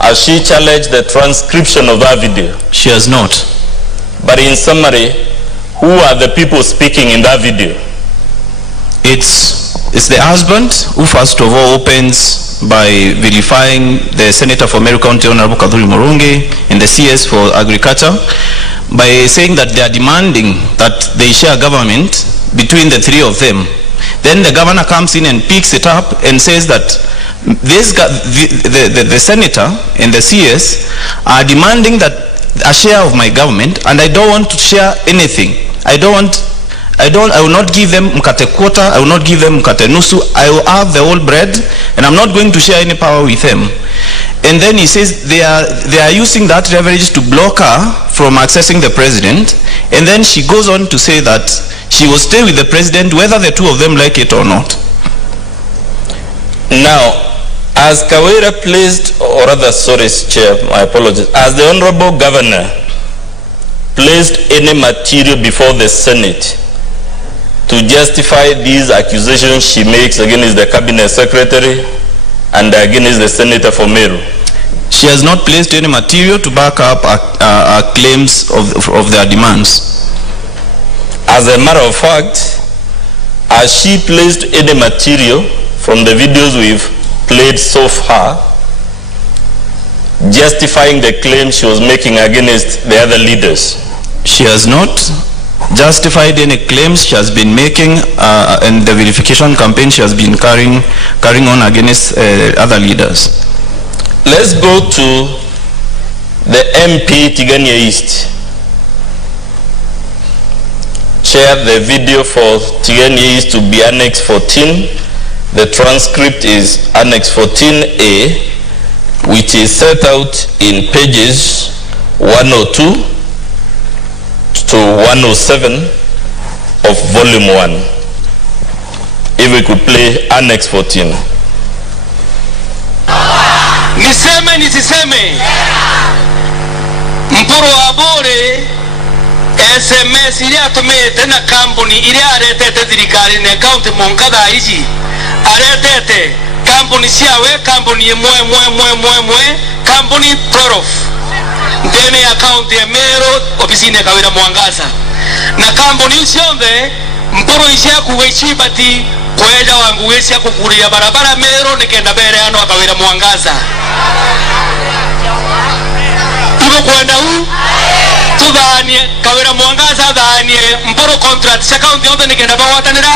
has she challenged the transcription of that video? She has not. But in summary, who are the people speaking in that video? It's the husband who first of all opens by vilifying the Senator for Meru County, Honorable Kadhuri Moronge, and the CS for Agriculture by saying that they are demanding that they share government between the three of them. Then the governor comes in and picks it up and says that the senator and the CS are demanding that a share of my government, and I don't want to share anything. I don't want I will not give them mkate quarter, I will not give them mkate nusu, I will have the whole bread, and I'm not going to share any power with them. And then he says they are using that leverage to block her from accessing the president, and then she goes on to say that she will stay with the president whether the two of them like it or not. Now, as Kawira placed, or rather, sorry, Chair, my apologies, as the Honorable Governor placed any material before the Senate to justify these accusations she makes against the Cabinet Secretary and against the Senator for Meru? She has not placed any material to back up her claims of their demands. As a matter of fact, has she placed any material from the videos we've played so far justifying the claim she was making against the other leaders? She has not justified any claims she has been making and the verification campaign she has been carrying on against other leaders. Let's go to the MP Tigania East. Chair, the video for Tigania East to be Annex 14. The transcript is Annex 14A, which is set out in pages 102 to 107 of volume 1. If we could play Annex 14. Niseme nisiseme, mpuru abore SMS ili atumete na kampuni ili aretete thirikari na account monkada hizi aretete kampuni siawe kampuni mwe kampuni 12 ndene account ya Meru ofisini ya Kawira Mwangaza na kampuni usiombe mpuru isha kuwechibati kweja wangu wesi ya kukuria barabara Meru nikenda bere ano Kawira Mwangaza ibo kwenda huu tudhanie Kawira Mwangaza dhanie mpuru contract sa account yote nikenda bawatanira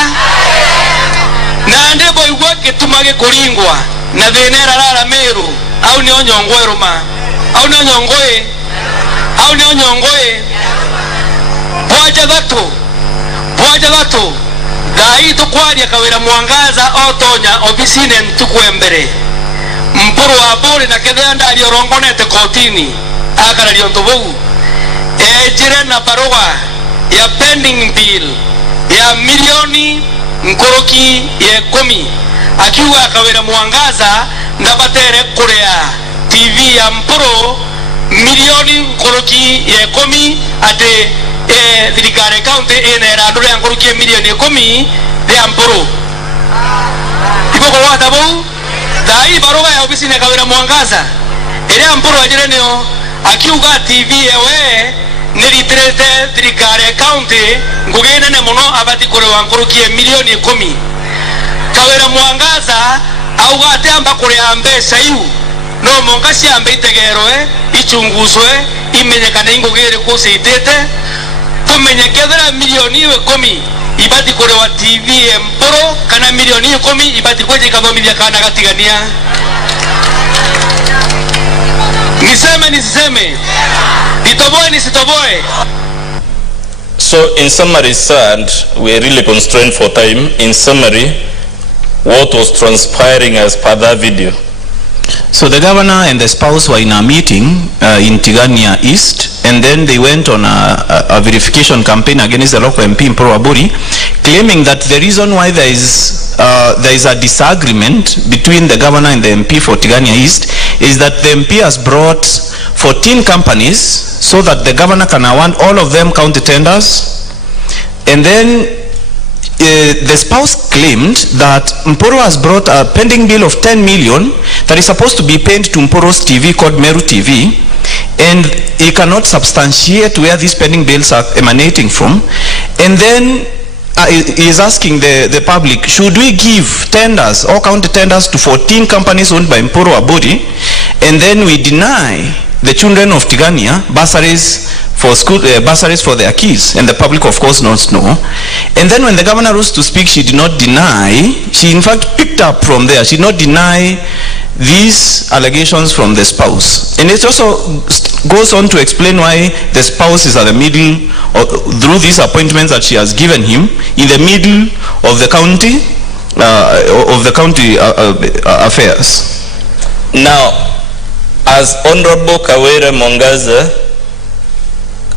na ndebo iwake tumage kuringwa na dhenera rara Meru au ni onyongoe ruma au ni onyongoe bwaja dhatu dai tukwaria Kawira Mwangaza otonya ofisine ntukwembere mpuru abore na kethenda aliorongonete kotini akara liontobogu ejire na barua ya pending bill ya milioni nkoroki ya 10 akiwa Kawira Mwangaza ndabatere kurea TV ya mpuro milioni nkoroki ya 10 ate thirikari county enera ndure ya nkoroki milioni 10 ya mpuro ibo kwa watabu dai barua ya ofisi ya Kawira Mwangaza ile mpuro ajire nio akiuga TV ewe nilitrete thirikari county ngugene ne muno abati kurewa nkoroki milioni 10 Kawira Mwangaza auga atamba kurea mbesa iu no mongasi ambe itegerwe ichunguzwe imenyekane ingugere kusitete kumenyekethera milioni 10 ibati kurewa TV mporo kana milioni 10 ibati kweje kathomithia kana gatigania niseme nisitoboe. So in summary, sir, and we are really constrained for time, in summary, what was transpiring as per that video? So the governor and the spouse were in a meeting in Tigania East, and then they went on a verification campaign against the local MP Mpuru Aburi, claiming that the reason why there is a disagreement between the governor and the MP for Tigania East is that the MP has brought 14 companies so that the governor can award all of them county tenders, and then the spouse claimed that Mpuru has brought a pending bill of 10 million that is supposed to be paid to Mpuru's TV called Meru TV, and he cannot substantiate where these pending bills are emanating from. And then he is asking the public, should we give tenders, all county tenders, to 14 companies owned by Mpuru Aburi, and then we deny the children of Tigania bursaries for school, bursaries for their kids, and the public of course knows no. And then when the governor rose to speak, she did not deny, she in fact picked up from there, she did not deny these allegations from the spouse. And it's also goes on to explain why the spouse is at the middle, through these appointments that she has given him, in the middle of the county affairs. Now, as Honorable Kawere Mongaza,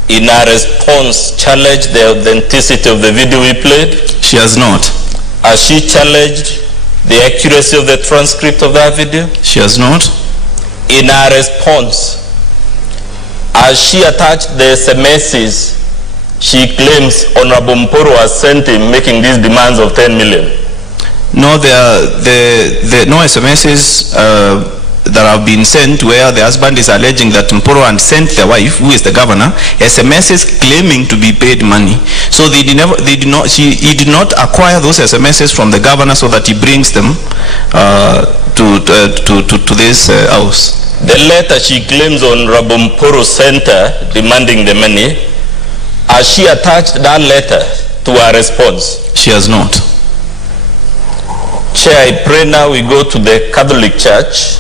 in her response, challenged the authenticity of the video we played? She has not. Has she challenged the accuracy of the transcript of that video? She has not. In her response, has she attached the SMSs she claims Honorable Mporo has sent him making these demands of 10 million? No, there are no SMSs that have been sent where the husband is alleging that Mporo had sent the wife, who is the governor, SMSs claiming to be paid money. So he did not acquire those SMSs from the governor so that he brings them to this house. The letter she claims Honorable Mporo sent her demanding the money, has she attached that letter to her response? She has not. Chair, I pray now we go to the Catholic Church.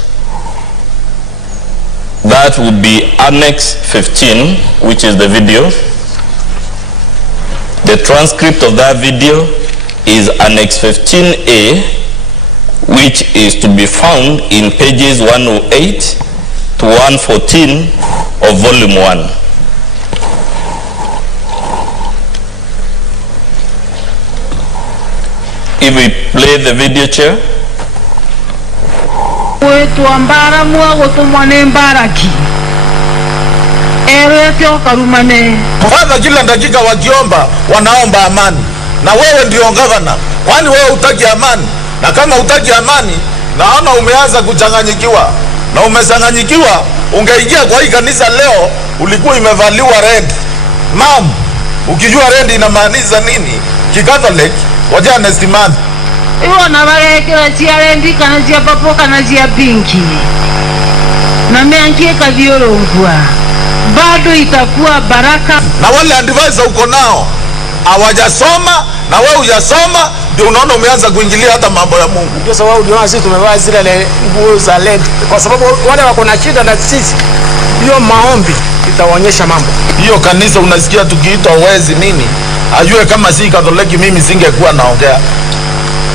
That would be Annex 15, which is the video. The transcript of that video is Annex 15A, which is to be found in pages 108 to 114 of Volume 1. If we play the video, Chair. Tuambara mua gotumane mbaraki erete okarumane. Kwanza kila dakika wakiomba wanaomba amani, na wewe ndio gavana, kwani wewe hutaki amani? Na kama hutaki amani, naona umeanza kuchanganyikiwa, na umechanganyikiwa. Ungeingia kwa hii kanisa leo, ulikuwa imevaliwa red. Mam, ukijua red inamaanisha nini kikatholik, wajana simani iwo nabarekera chiarendi kana chia papo kana chia pinki na meankie kaviorongwa bado itakuwa baraka. Na wale advisor uko nao hawajasoma na wewe hujasoma, ndio unaona umeanza kuingilia hata mambo ya Mungu. Ndio sababu unaona sisi tumevaa zile nguo za red, kwa sababu wale wako na shida na sisi, hiyo maombi itawaonyesha mambo. Hiyo kanisa unasikia tukiitwa wezi nini, ajue kama si Katoliki mimi singekuwa naongea.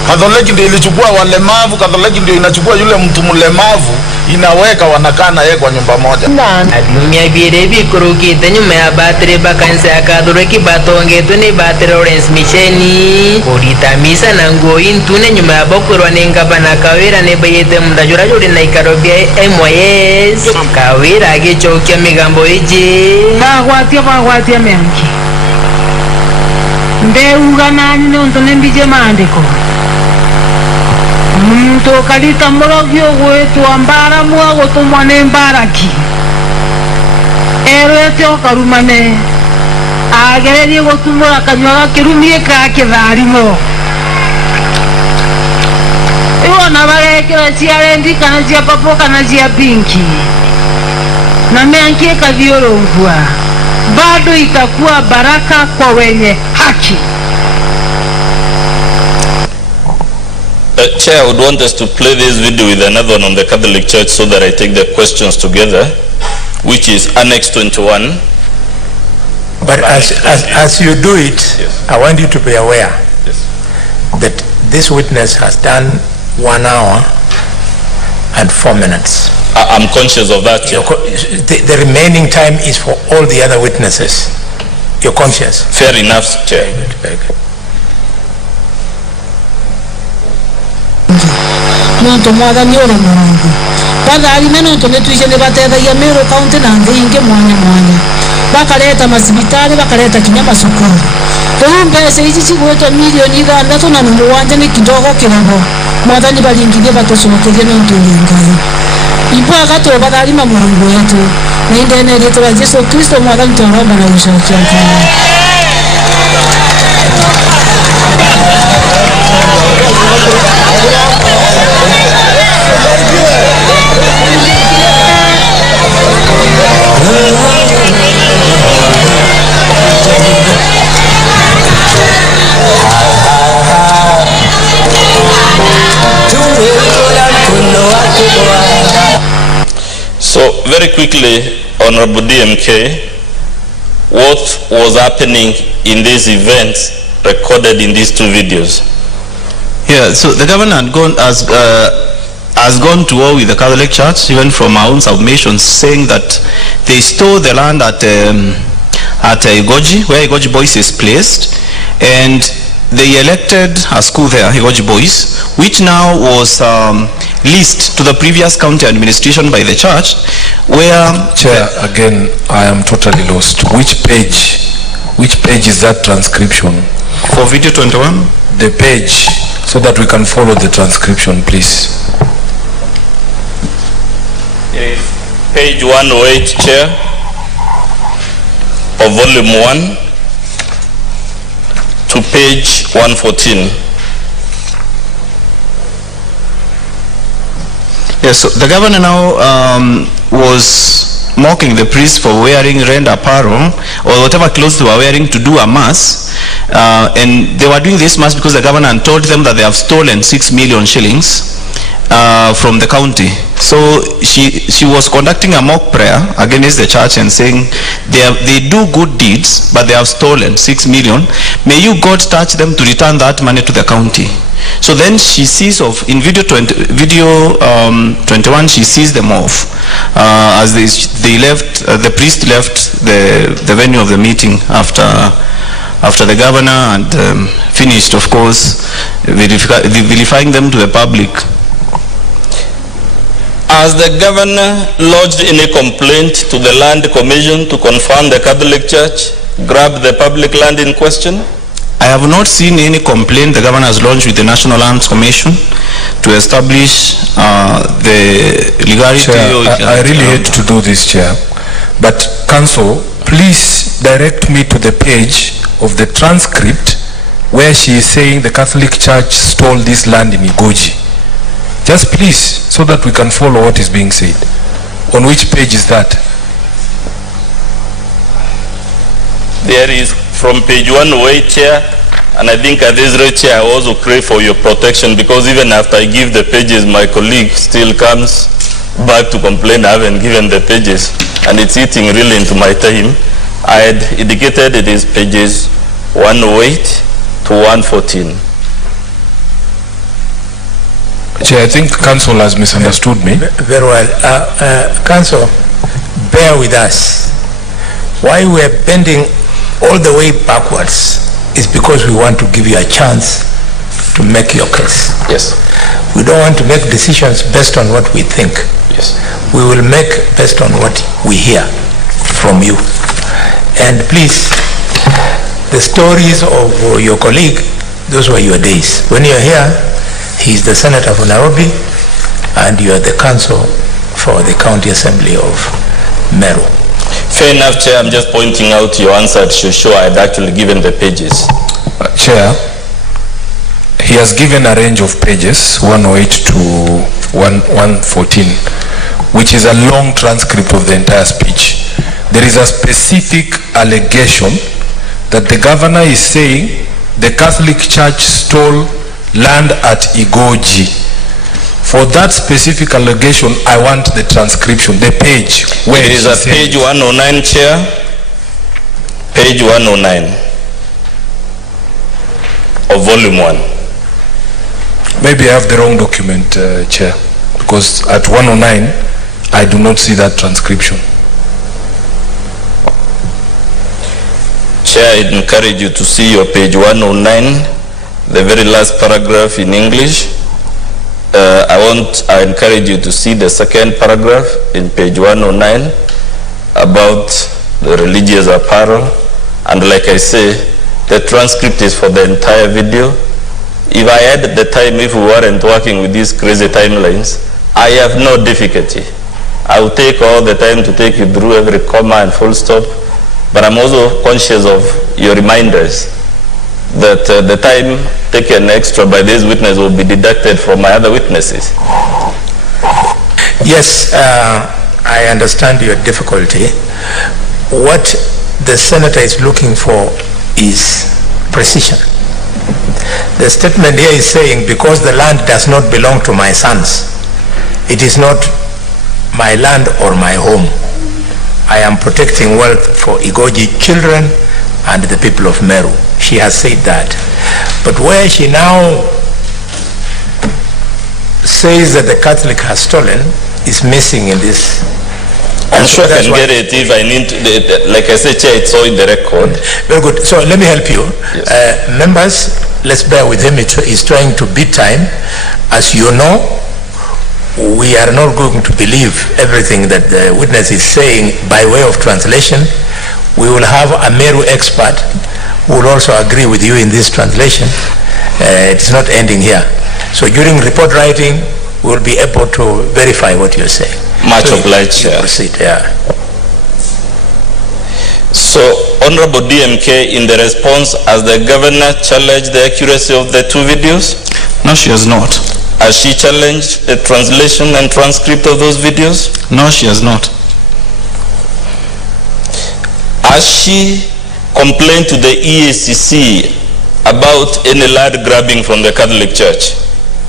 Katoliki ndio ilichukua walemavu, Katoliki ndio inachukua yule mtu mlemavu, inaweka wanakaa na yeye kwa nyumba moja. Adumia birebi kuruki nyuma ya battery bakansa ya Katoliki batonge tuni battery Lawrence Micheni kurita misa na ngoi ntune nyuma ya bokurwa nenga bana Kawira ne bayete mndajura juri na ikarobia MYS Kawira agichokia migambo iji bagwatia mengi mbeuga nani nontone mbije maandiko muntu kalita murogio gwetwa mbara mua gutumwa ni mbaraki erete okarumane agererie gutumura kanywa gakirumie ka kitharimo iwona barekera chiarendi kana chia papo kana chia pinki na meankie kaviorongwa bado itakuwa baraka kwa wenye haki. Chair, I would want us to play this video with another one on the Catholic Church so that I take the questions together, which is Annex 21. But as you do it, yes, I want you to be aware, yes, that this witness has done 1 hour and 4 minutes. I'm conscious of that. The remaining time is for all the other witnesses. You're conscious? Fair enough, Chair. Very good, very good. Nonto mwathani ora Mungu pathari me nonto netuice ne batethagia Meru County na nthi ingi mwanya mwanya, bakareta masibitari, bakareta kinya macukuru. Riu mbeca ici cigwetwo milioni 6 na 7 ni kidogo kirogo. Mwathani baringithie batucokerie nonto uri Ngai ibwaga tubatharima Mungu wetu na indene ritwa Yesu Kristo mwathani turomba na gucokia Ngai. So very quickly, Honorable DMK, what was happening in these events recorded in these two videos? Yeah, so the governor has gone to war with the Catholic Church, even from our own submissions, saying that they stole the land at Igoji, where Igoji Boys is placed, and they elected a school there, Igoji Boys, which now was leased to the previous county administration by the church, where... Chair, again, I am totally lost. Which page is that transcription? For video 21? The page, so that we can follow the transcription, please. Page 108, Chair, of volume 1 to page 114. Yes, so the governor now was mocking the priests for wearing red apparel or whatever clothes they were wearing to do a mass, and they were doing this mass because the governor had told them that they have stolen 6 million shillings from the county. So she was conducting a mock prayer against the church and saying they do good deeds, but they have stolen 6 million. May you God touch them to return that money to the county. So then she sees off in video 21, she sees them off as they left. The priest left the venue of the meeting after the governor and finished, of course, vilifying them to the public. Has the governor lodged any complaint to the land commission to confirm the Catholic Church grabbed the public land in question? I have not seen any complaint the governor has lodged with the National Lands Commission to establish the legality. Chair, I really hate to do this, Chair, but Council, please direct me to the page of the transcript where she is saying the Catholic Church stole this land in Igoji. Just please, so that we can follow what is being said. On which page is that? There is from page 108, Chair, and I think at this rate, Chair, I also crave for your protection, because even after I give the pages, my colleague still comes back to complain I haven't given the pages, and it's eating really into my time. I had indicated it is pages 108 to 114. Chair, I think Council has misunderstood me. Very well. Council, bear with us. Why we are bending all the way backwards is because we want to give you a chance to make your case. Yes. We don't want to make decisions based on what we think. Yes. We will make based on what we hear from you. And please, the stories of your colleague, those were your days. When you're here, he's the Senator for Nairobi, and you are the council for the County Assembly of Meru. Fair enough, Chair. I'm just pointing out your answer to show I had actually given the pages. Chair, he has given a range of pages, 108 to 114, which is a long transcript of the entire speech. There is a specific allegation that the governor is saying the Catholic Church stole land at Igoji. For that specific allegation, I want the transcription, the page. Where it is a page 109, Chair. Page 109 of volume 1. Maybe I have the wrong document, Chair, because at 109, I do not see that transcription. Chair, I encourage you to see your page 109, the very last paragraph in English. I encourage you to see the second paragraph in page 109 about the religious apparel. And like I say, the transcript is for the entire video. If I had the time, if we weren't working with these crazy timelines, I have no difficulty. I will take all the time to take you through every comma and full stop, but I'm also conscious of your reminders that the time taken extra by this witness will be deducted from my other witnesses. Yes, I understand your difficulty. What the senator is looking for is precision. The statement here is saying, because the land does not belong to my sons, it is not my land or my home. I am protecting wealth for Igoji children and the people of Meru. She has said that. But where she now says that the Catholic has stolen is missing in this. I'm sure I can get it if I need to, like I said, Chair, it's all in the record. Very good. So let me help you. Yes. Members, let's bear with him. He's trying to beat time. As you know, we are not going to believe everything that the witness is saying by way of translation. We will have a Meru expert who will also agree with you in this translation. It's not ending here. So during report writing, we will be able to verify what you're saying. Much obliged, Chair. Proceed, yeah. So, Honorable DMK, in the response, has the governor challenged the accuracy of the two videos? No, she has not. Has she challenged the translation and transcript of those videos? No, she has not. Has she complained to the EACC about any land grabbing from the Catholic Church?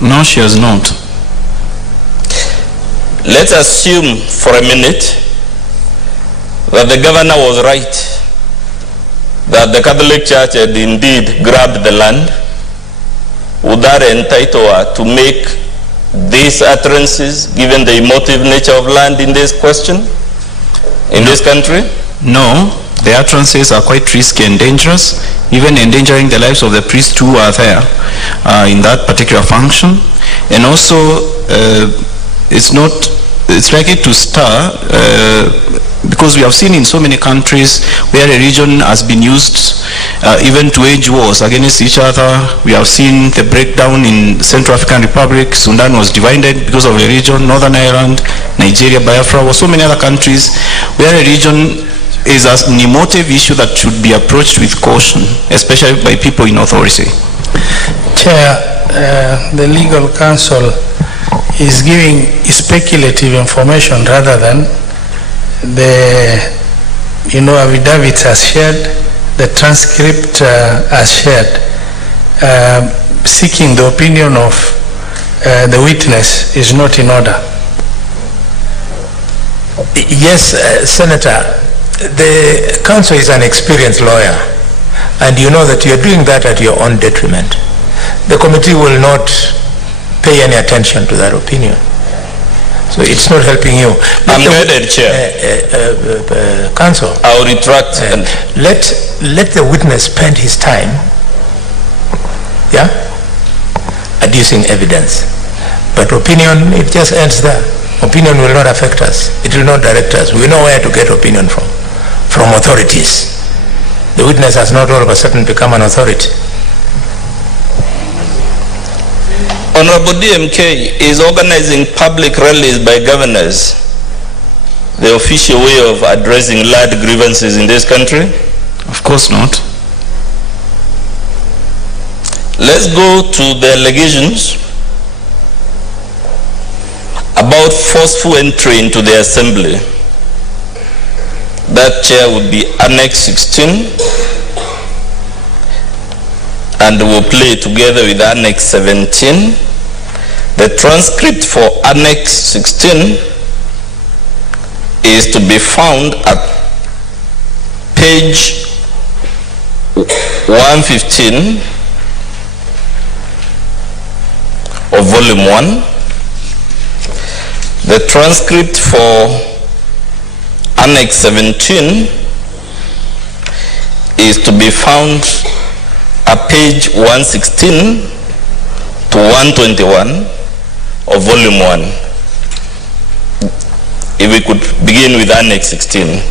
No, she has not. Let's assume for a minute that the governor was right, that the Catholic Church had indeed grabbed the land. Would that entitle her to make these utterances, given the emotive nature of land in this question, in this country? No, the utterances are quite risky and dangerous, even endangering the lives of the priests who are there in that particular function. And also, it's likely to stir because we have seen in so many countries where a region has been used even to wage wars against each other. We have seen the breakdown in Central African Republic. Sudan was divided because of a region. Northern Ireland, Nigeria, Biafra, or so many other countries where a region is an emotive issue that should be approached with caution, especially by people in authority. Chair, the legal counsel is giving speculative information rather than the, affidavits as shared, the transcript as shared, seeking the opinion of the witness is not in order. Yes, Senator, the counsel is an experienced lawyer, and you know that you're doing that at your own detriment. The committee will not pay any attention to that opinion. So it's not helping you. I'm guided, Chair. Counsel, I'll retract. Let the witness spend his time, adducing evidence. But opinion, it just ends there. Opinion will not affect us. It will not direct us. We know where to get opinion from authorities. The witness has not all of a sudden become an authority. Honorable DMK is organizing public rallies by governors, the official way of addressing land grievances in this country? Of course not. Let's go to the allegations about forceful entry into the assembly. That, Chair, would be Annex 16, and we'll play together with Annex 17. The transcript for Annex 16 is to be found at page 115 of volume 1. The transcript for Annex 17 is to be found at page 116 to 121 of volume 1. If we could begin with Annex 16.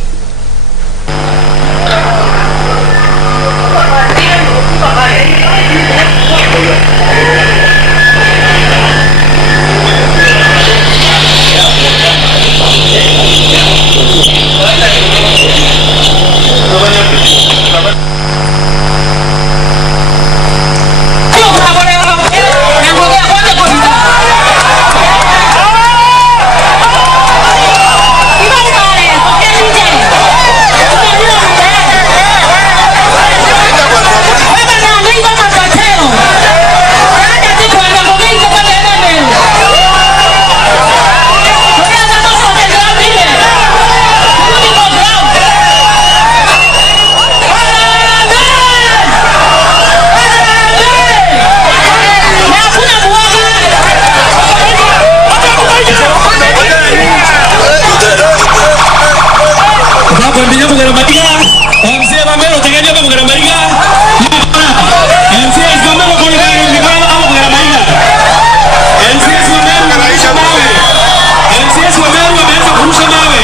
teganya mugera madiga MCA bamero teganya mugera madiga MCA bamero koni migora mugera madiga MCA bamero kurusha mawe MCA bamero wameanza kurusha mawe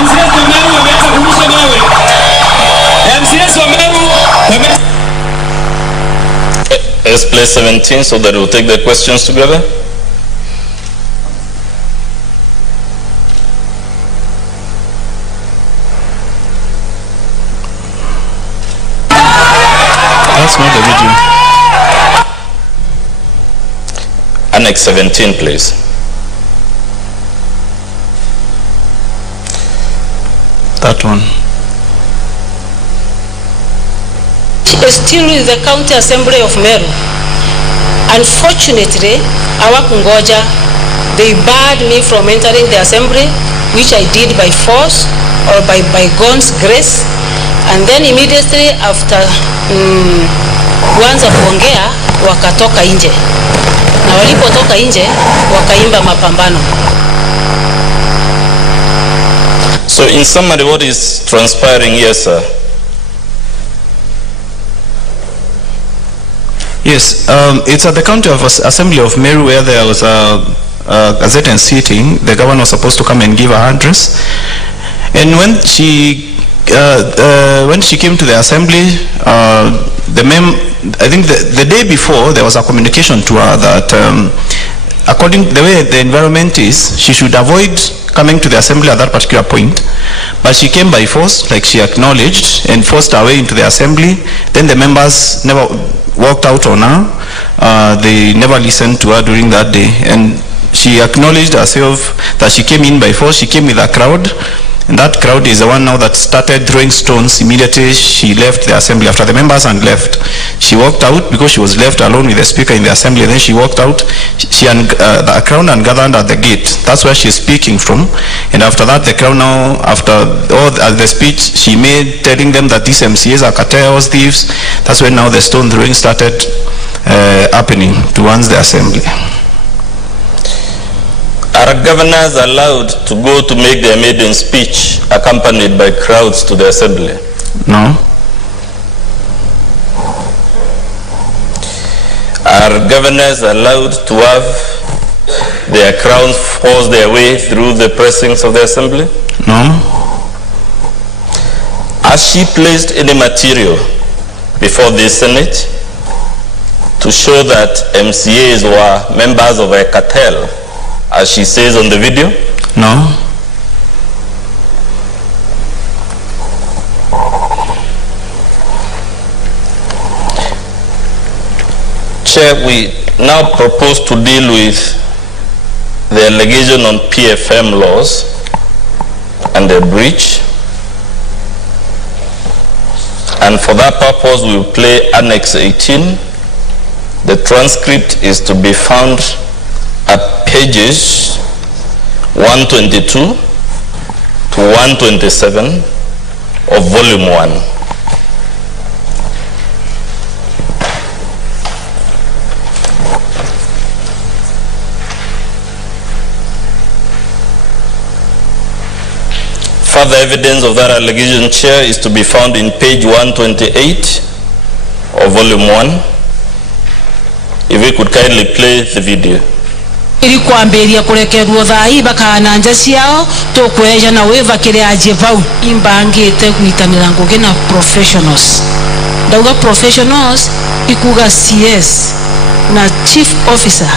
MCA bamero wameanza kurusha mawe MCA bamero Let's play 17 so that we'll take the questions together. That's not the video. Annex 17, please. That one. Still with the County Assembly of Meru. Unfortunately, hawakungoja. They barred me from entering the assembly, which I did by force or by God's grace. And then immediately after kuanza kuongea wakatoka nje. Na walipotoka nje wakaimba mapambano. So in summary, what is transpiring here, sir? Yes, it's at the County Assembly of Meru where there was a Gazette sitting. The governor was supposed to come and give her address, and when she came to the assembly, I think the day before there was a communication to her that according to the way the environment is, she should avoid coming to the assembly at that particular point, but she came by force, like she acknowledged, and forced her way into the assembly. Then the members never walked out on her. They never listened to her during that day, and she acknowledged herself that she came in by force. She came with a crowd, and that crowd is the one now that started throwing stones immediately she left the assembly. After the members had left, she walked out because she was left alone with the speaker in the assembly. Then she walked out. The crowd and gathered at the gate. That's where she's speaking from. And after that, the crowd now, after all the speech she made telling them that these MCAs are cartels, thieves, that's when now the stone throwing started happening towards the assembly. Are governors allowed to go to make their maiden speech accompanied by crowds to the assembly? No. Are governors allowed to have their crowns force their way through the precincts of the assembly? No. Has she placed any material before the Senate to show that MCAs were members of a cartel, as she says on the video? No. Chair, we now propose to deal with the allegation on PFM laws and the breach. And for that purpose, we will play Annex 18. The transcript is to be found at pages 122 to 127 of volume 1. Further evidence of that allegation, Chair, is to be found in page 128 of volume 1. If we could kindly play the video. Ili kuamberia kurekerwo thai bakana nja ciao tukweja na weva kire aje vau imbangite kuitanira ngugi na professionals. Dauga professionals ikuga CS na chief officer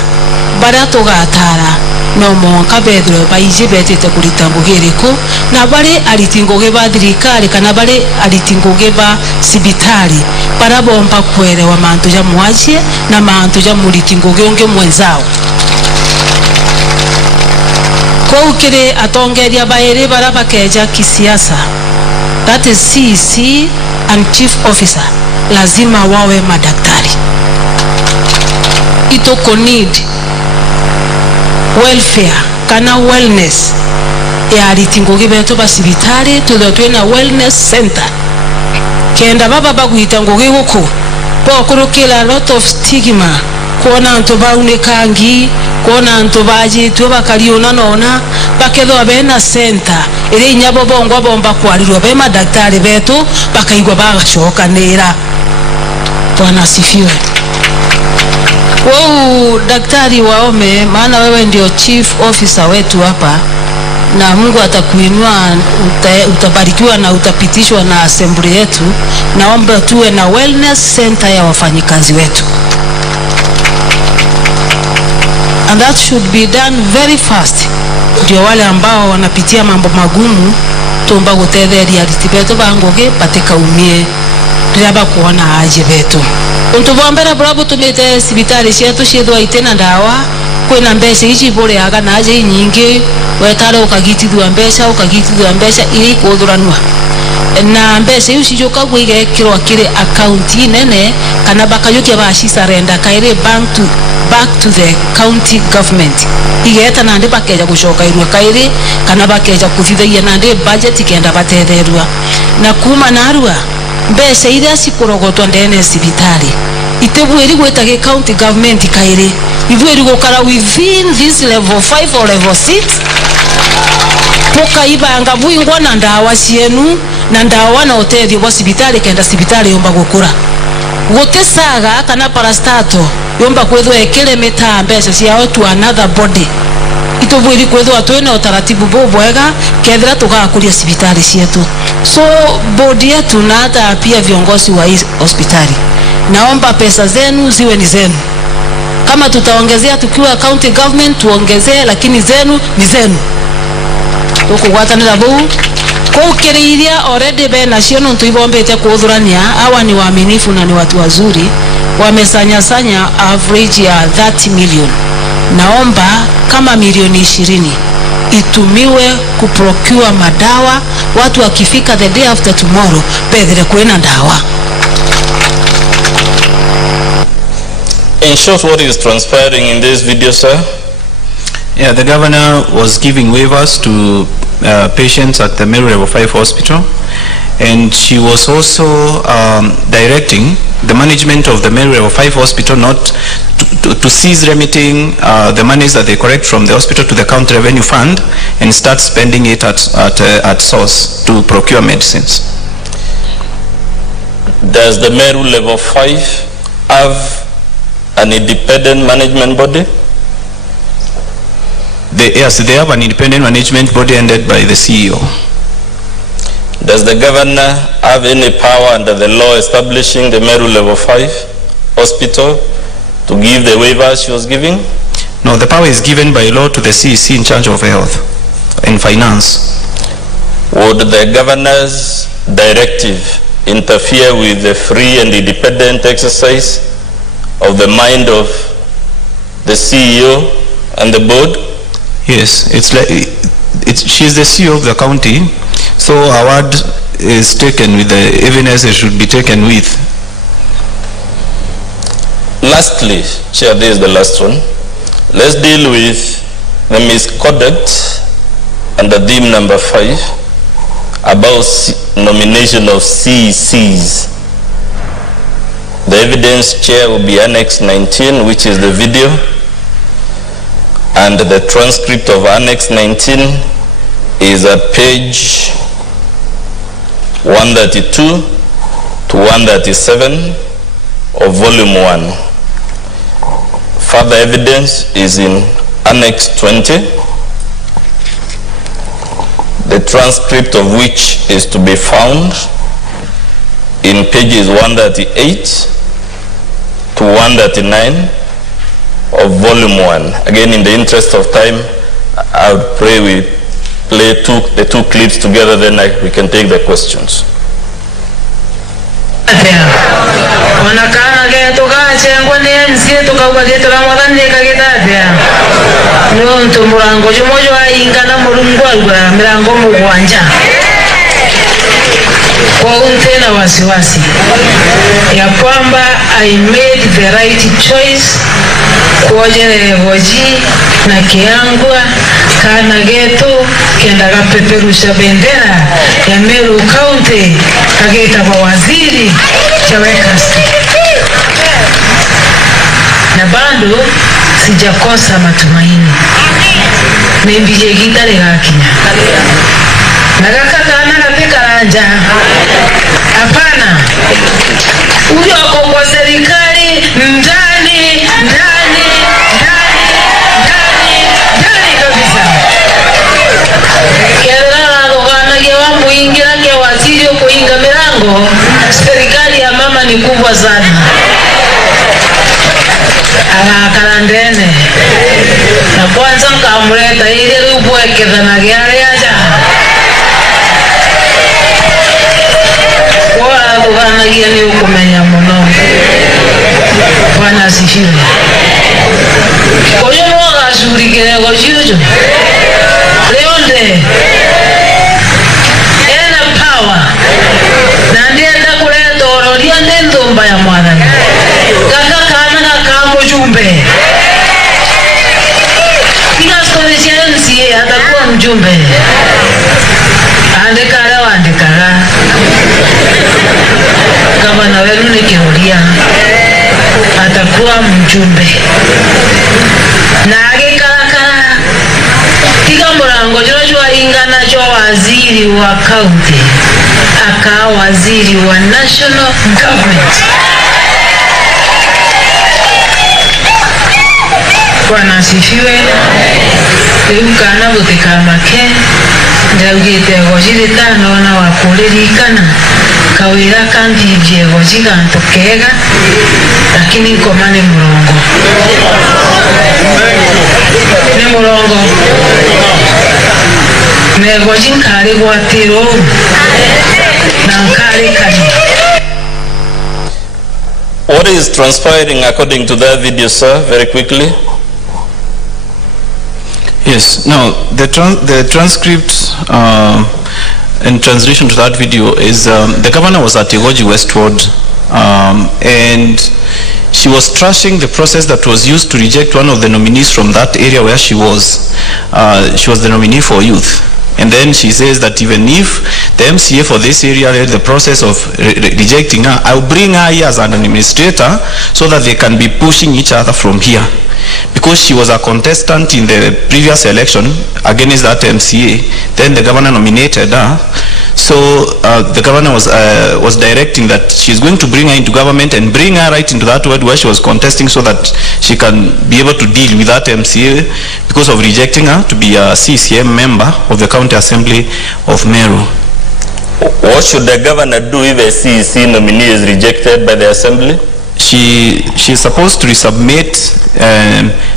bara tugatara no monka bedro baije betete kurita ngugiriko na bare aritingoge ba thirikari kana bare aritingoge ba sibitari para bomba kwerewa mantu ja mwaje na mantu ja muritingoge onge mwenzao kwa ukire atongeria baere bara bakeja kisiasa, that is CEC and chief officer lazima wawe madaktari. Itoko need welfare kana wellness ya ritingoge beto basibitari tudotwe na wellness center kenda baba baguita ngoge goko bokurukira a lot of stigma kuona antu baunekangi kona ntubaji tuba kaliona nona bakedho bena center iri nyabo bongo bomba kwarirwa be madaktari betu bakaigwa bagashoka nera. Bwana asifiwe. Wewe daktari waome, maana wewe ndio chief officer wetu hapa, na Mungu atakuinua, utabarikiwa na utapitishwa na assembly yetu. Naomba tuwe na wellness center ya wafanyikazi wetu, and that should be done very fast. Ndio wale ambao wanapitia mambo magumu tumba gutetheria ritibeto bangoge pateka umie raba kuona aje betu untubombera brabo tumite sibitari cyetu cyethwa itena ndawa kwina mbese ici bore aga naje nyingi wetare ukagitithwa mbesa iri kuthuranwa na mbese ici joka gwige kirwa kire account nene kana bakayukia bashisa renda kaire back to the county government igeta nandi bakeja gushoka irwa kaire kana bakeja kuthithaia nandi budget ikenda bathetherwa na kuma narua mbese ira sikurogotwa ndene sibitari itebweri gwetage county government kaire ibweri gukara within this level 5 or level 6 poka ibanga buingwa na ndawa cienu na ndawa na utethio wa sibitari kenda sibitari yomba gukura gutesaga kana parastato yomba kwethwa ekele meta mbese ciao to another body itobweri kwethwa twena utaratibu bobwega kethira tugakuria sibitari cietu. So bodi yetu na hata pia viongozi wa hospitali, naomba pesa zenu ziwe ni zenu. Kama tutaongezea tukiwa county government tuongezee, lakini zenu ni zenu. Tukugwatanira bu kukiriria already bena ciono ntuibombete kuthurania. Hawa ni waaminifu na ni watu wazuri, wamesanya average ya 30 million. Naomba kama milioni 20 itumiwe kuprocure madawa, watu wakifika the day after tomorrow bedhere kuena dawa. In short, what is transpiring in this video, sir? Yeah, the governor was giving waivers to patients at the Meru Level 5 hospital, and she was also directing the management of the Meru Level 5 hospital not to cease remitting the monies that they collect from the hospital to the county revenue fund and start spending it at source to procure medicines. Does the Meru Level 5 have an independent management body? Yes, they have an independent management body headed by the CEO. Does the governor have any power under the law establishing the Meru Level 5 hospital to give the waivers she was giving? No, the power is given by law to the CEC in charge of health and finance. Would the governor's directive interfere with the free and independent exercise of the mind of the CEO and the board? Yes, she's the CEO of the county, so her word is taken with the evidence it should be taken with. Lastly, Chair, this is the last one. Let's deal with the misconduct under theme number 5 about nomination of CECs. The evidence, Chair, will be Annex 19, which is the video, and the transcript of Annex 19 is at page 132 to 137 of volume 1. Further evidence is in Annex 20, the transcript of which is to be found in pages 138 to 139 of volume 1. Again, in the interest of time, I would pray we play the two clips together, then we can take the questions. Kwa untena wasiwasi ya kwamba I made the right choice kuojere voji na kiangwa kana geto kenda kapeperusha bendera ya Meru County kageta kwa waziri chaweka na bando sijakosa matumaini. Nimbije gitare gakinya. Nagaka kana katika ranja. Hapana. Huyo ako kwa serikali ndani kabisa. Kielala dogana gewa muingira ke waziri kuinga milango. Serikali ya mama ni kubwa sana. Akalandene. Na kwanza nkamuleta ile rubwekeza na gyale aja. Kwa dogana ni ukumenya muno. Bwana asifiwe. Oyo mwaga shurikire gojuju. Leonde. Ena power. Na ndienda kuleta ororia ndomba ya mwana. Kaka kana kama mjumbe. Kila skole MCA atakuwa mjumbe. Andekara. Kama na wewe ni kihoria atakuwa mjumbe. Na agekara tiga murango jojwa ingana jo waziri wa county aka waziri wa national government. Bwana asifiwe. Ukana butika make ndaugite gojire tano na wakuririkana kawira kambije gojiga ntokega lakini komane murongo ne murongo ne gojin kare gwatiro na kare kare. What is transpiring according to that video, sir, very quickly? Yes. Now, the transcript and translation to that video is the governor was at Igoji Westward and she was trashing the process that was used to reject one of the nominees from that area where she was. She was the nominee for youth. And then she says that even if the MCA for this area led the process of rejecting her, I'll bring her here as an administrator so that they can be pushing each other from here. Because she was a contestant in the previous election against that MCA, then the governor nominated her. So the governor was directing that she's going to bring her into government and bring her right into that ward where she was contesting so that she can be able to deal with that MCA because of rejecting her to be a CCM member of the County Assembly of Meru. What should the governor do if a CEC nominee is rejected by the assembly? She's supposed to resubmit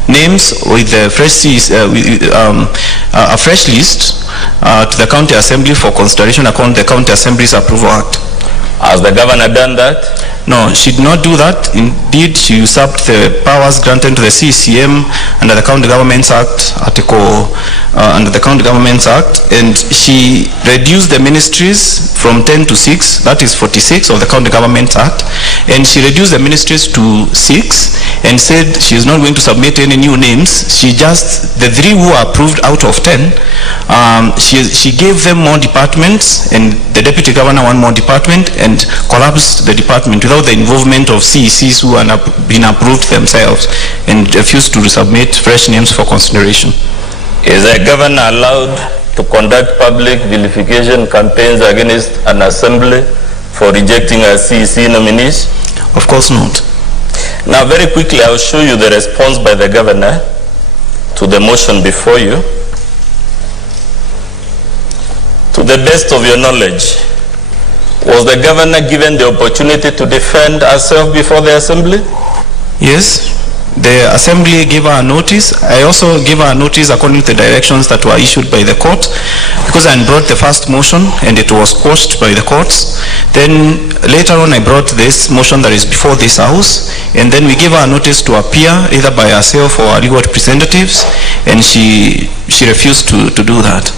names with a fresh list to the county assembly for consideration according to the County Assembly's Approval Act. Has the governor done that? No, she did not do that. Indeed, she usurped the powers granted to the CCM under the County Governments Act, under the County Governments Act, and she reduced the ministries from 10 to 6, that is 46 of the County Governments Act, and she reduced the ministries to 6 and said she is not going to submit any new names. She just, the 3 who are approved out of 10, she gave them more departments and the deputy governor one more department and collapsed the department without the involvement of CECs who had been approved themselves and refused to resubmit fresh names for consideration. Is the governor allowed to conduct public vilification campaigns against an assembly for rejecting a CEC nominees? Of course not. Now very quickly I will show you the response by the governor to the motion before you. To the best of your knowledge, was the governor given the opportunity to defend herself before the assembly? Yes. The assembly gave her a notice. I also gave her a notice according to the directions that were issued by the court, because I brought the first motion and it was quashed by the courts. Then later on I brought this motion that is before this house, and then we gave her a notice to appear either by herself or her legal representatives, and she refused to do that.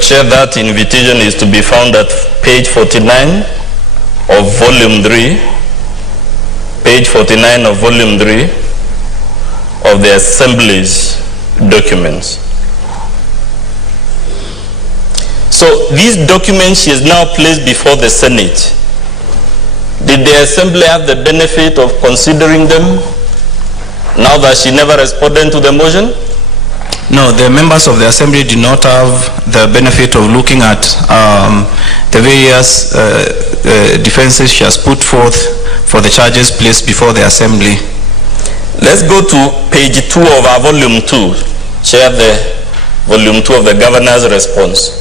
Chair, that invitation is to be found at page 49 of volume 3. Page 49 of volume 3 of the Assembly's documents. So these documents she is now placed before the Senate. Did the Assembly have the benefit of considering them? Now that she never responded to the motion? No, the members of the assembly do not have the benefit of looking at the various defenses she has put forth for the charges placed before the assembly. Let's go to page 2 of our volume 2. Share the volume 2 of the governor's response.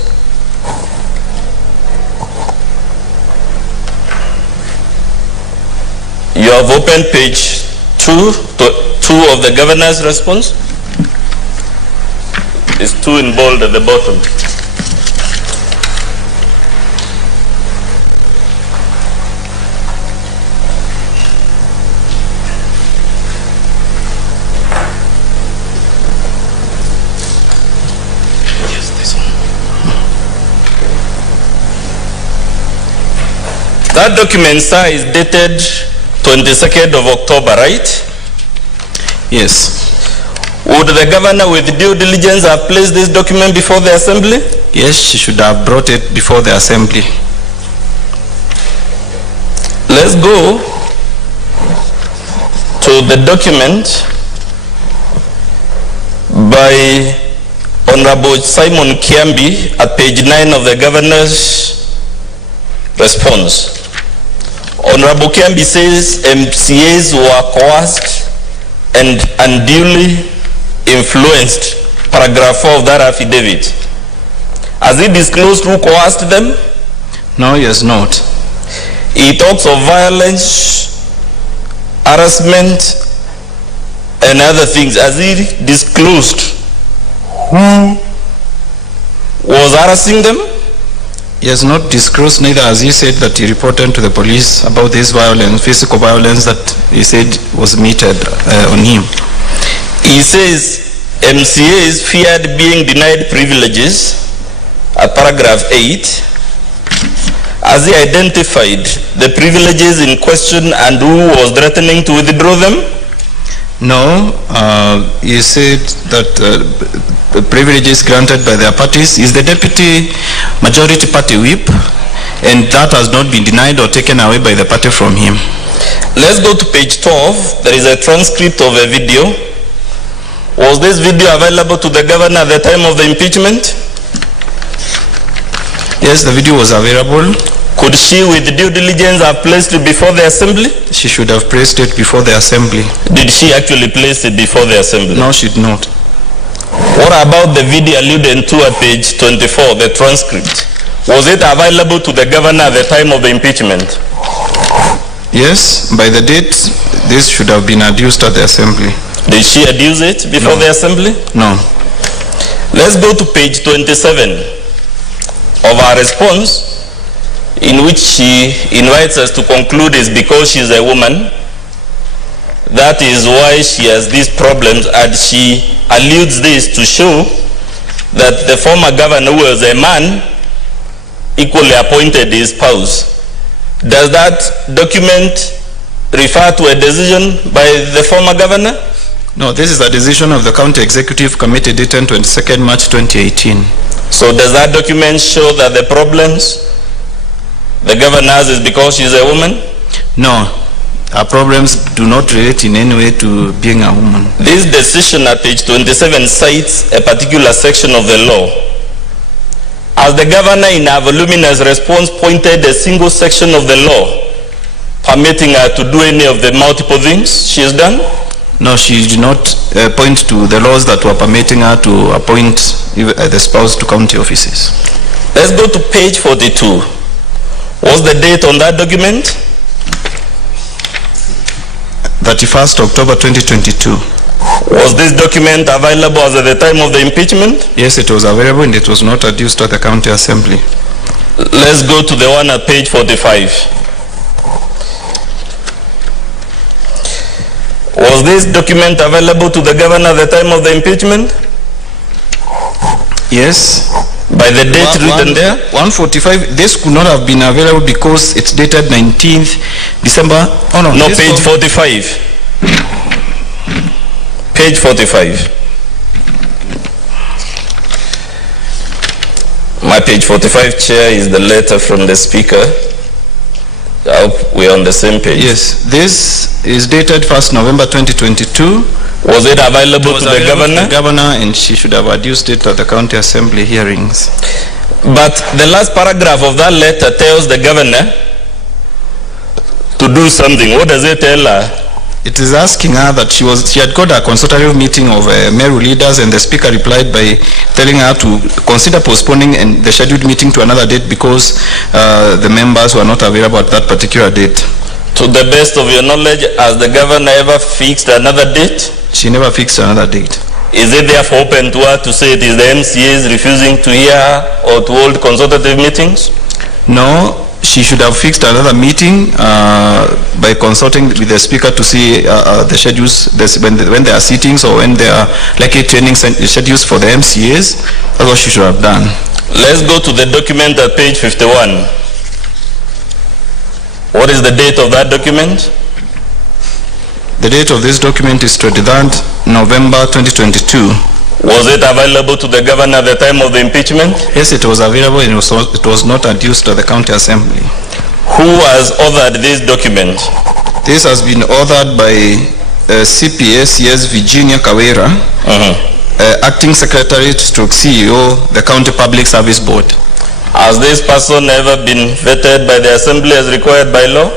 You have opened page 2 of the governor's response. It's 2 in bold at the bottom. Yes, this one. That document, sir, is dated 22nd of October, right? Yes. Would the governor with due diligence have placed this document before the assembly? Yes, she should have brought it before the assembly. Let's go to the document by Honorable Simon Kiambi at page 9 of the governor's response. Honorable Kiambi says MCAs were coerced and unduly influenced, paragraph 4 of that affidavit. Has he disclosed who coerced them? No, he has not. He talks of violence, harassment, and other things. Has he disclosed who was harassing them? He has not disclosed, neither has he said that he reported to the police about this violence, physical violence that he said was meted on him. He says MCAs feared being denied privileges at paragraph 8. Has he identified the privileges in question and who was threatening to withdraw them? No, he said that the privileges granted by their parties is the deputy majority party whip, and that has not been denied or taken away by the party from him. Let's go to page 12. There is a transcript of a video. Was this video available to the governor at the time of the impeachment? Yes, the video was available. Could she with due diligence have placed it before the assembly? She should have placed it before the assembly. Did she actually place it before the assembly? No, she did not. What about the video alluded to at page 24, the transcript? Was it available to the governor at the time of the impeachment? Yes, by the date, this should have been adduced at the assembly. Did she adduce it before the assembly? No. Let's go to page 27 of our response, in which she invites us to conclude is because she's a woman. That is why she has these problems, and she alludes this to show that the former governor, who was a man, equally appointed his spouse. Does that document refer to a decision by the former governor? No, this is a decision of the County Executive Committee dated 22nd March 2018. So does that document show that the problems the governor has is because she's a woman? No, our problems do not relate in any way to being a woman. This decision at page 27 cites a particular section of the law. As the governor in her voluminous response pointed a single section of the law permitting her to do any of the multiple things she has done? No, she did not point to the laws that were permitting her to appoint the spouse to county offices. Let's go to page 42. What's the date on that document? 31st October 2022. Was this document available as at the time of the impeachment? Yes, it was available and it was not adduced at the county assembly. Let's go to the one at page 45. Was this document available to the governor at the time of the impeachment? Yes. By the date written there? 145. This could not have been available because it's dated 19th December. Oh no. No, page 45. Page 45. My page 45, Chair, is the letter from the Speaker I hope we're on the same page. Yes, this is dated 1st November 2022. Was it available to the governor? Governor, and she should have adduced it at the county assembly hearings. But the last paragraph of that letter tells the governor to do something. What does it tell her? It is asking her that she had got a consultative meeting of Meru leaders, and the speaker replied by telling her to consider postponing the scheduled meeting to another date because the members were not available at that particular date. To the best of your knowledge, has the governor ever fixed another date? She never fixed another date. Is it therefore open to her to say it is the MCAs refusing to hear her or to hold consultative meetings? No. She should have fixed another meeting by consulting with the speaker to see the schedules when there are sittings or when there are likely training schedules for the MCAs. That's what she should have done. Let's go to the document at page 51. What is the date of that document? The date of this document is 23rd November 2022. Was it available to the governor at the time of the impeachment? Yes, it was available, and it was not adduced to the county assembly. Who has authored this document? This has been authored by CPSCS Virginia Kawera, acting secretary stroke CEO, the County Public Service Board. Has this person ever been vetted by the assembly as required by law?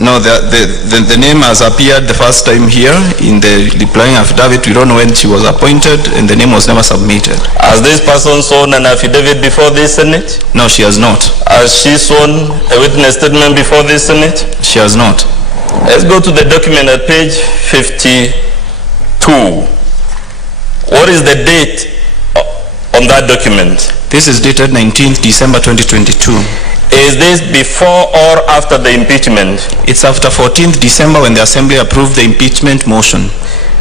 No, the name has appeared the first time here in the replying affidavit. We don't know when she was appointed, and the name was never submitted. Has this person sworn an affidavit before this Senate? No, she has not. Has she sworn a witness statement before this Senate? She has not. Let's go to the document at page 52. What is the date on that document? This is dated 19th December 2022. Is this before or after the impeachment? It's after 14th December when the assembly approved the impeachment motion.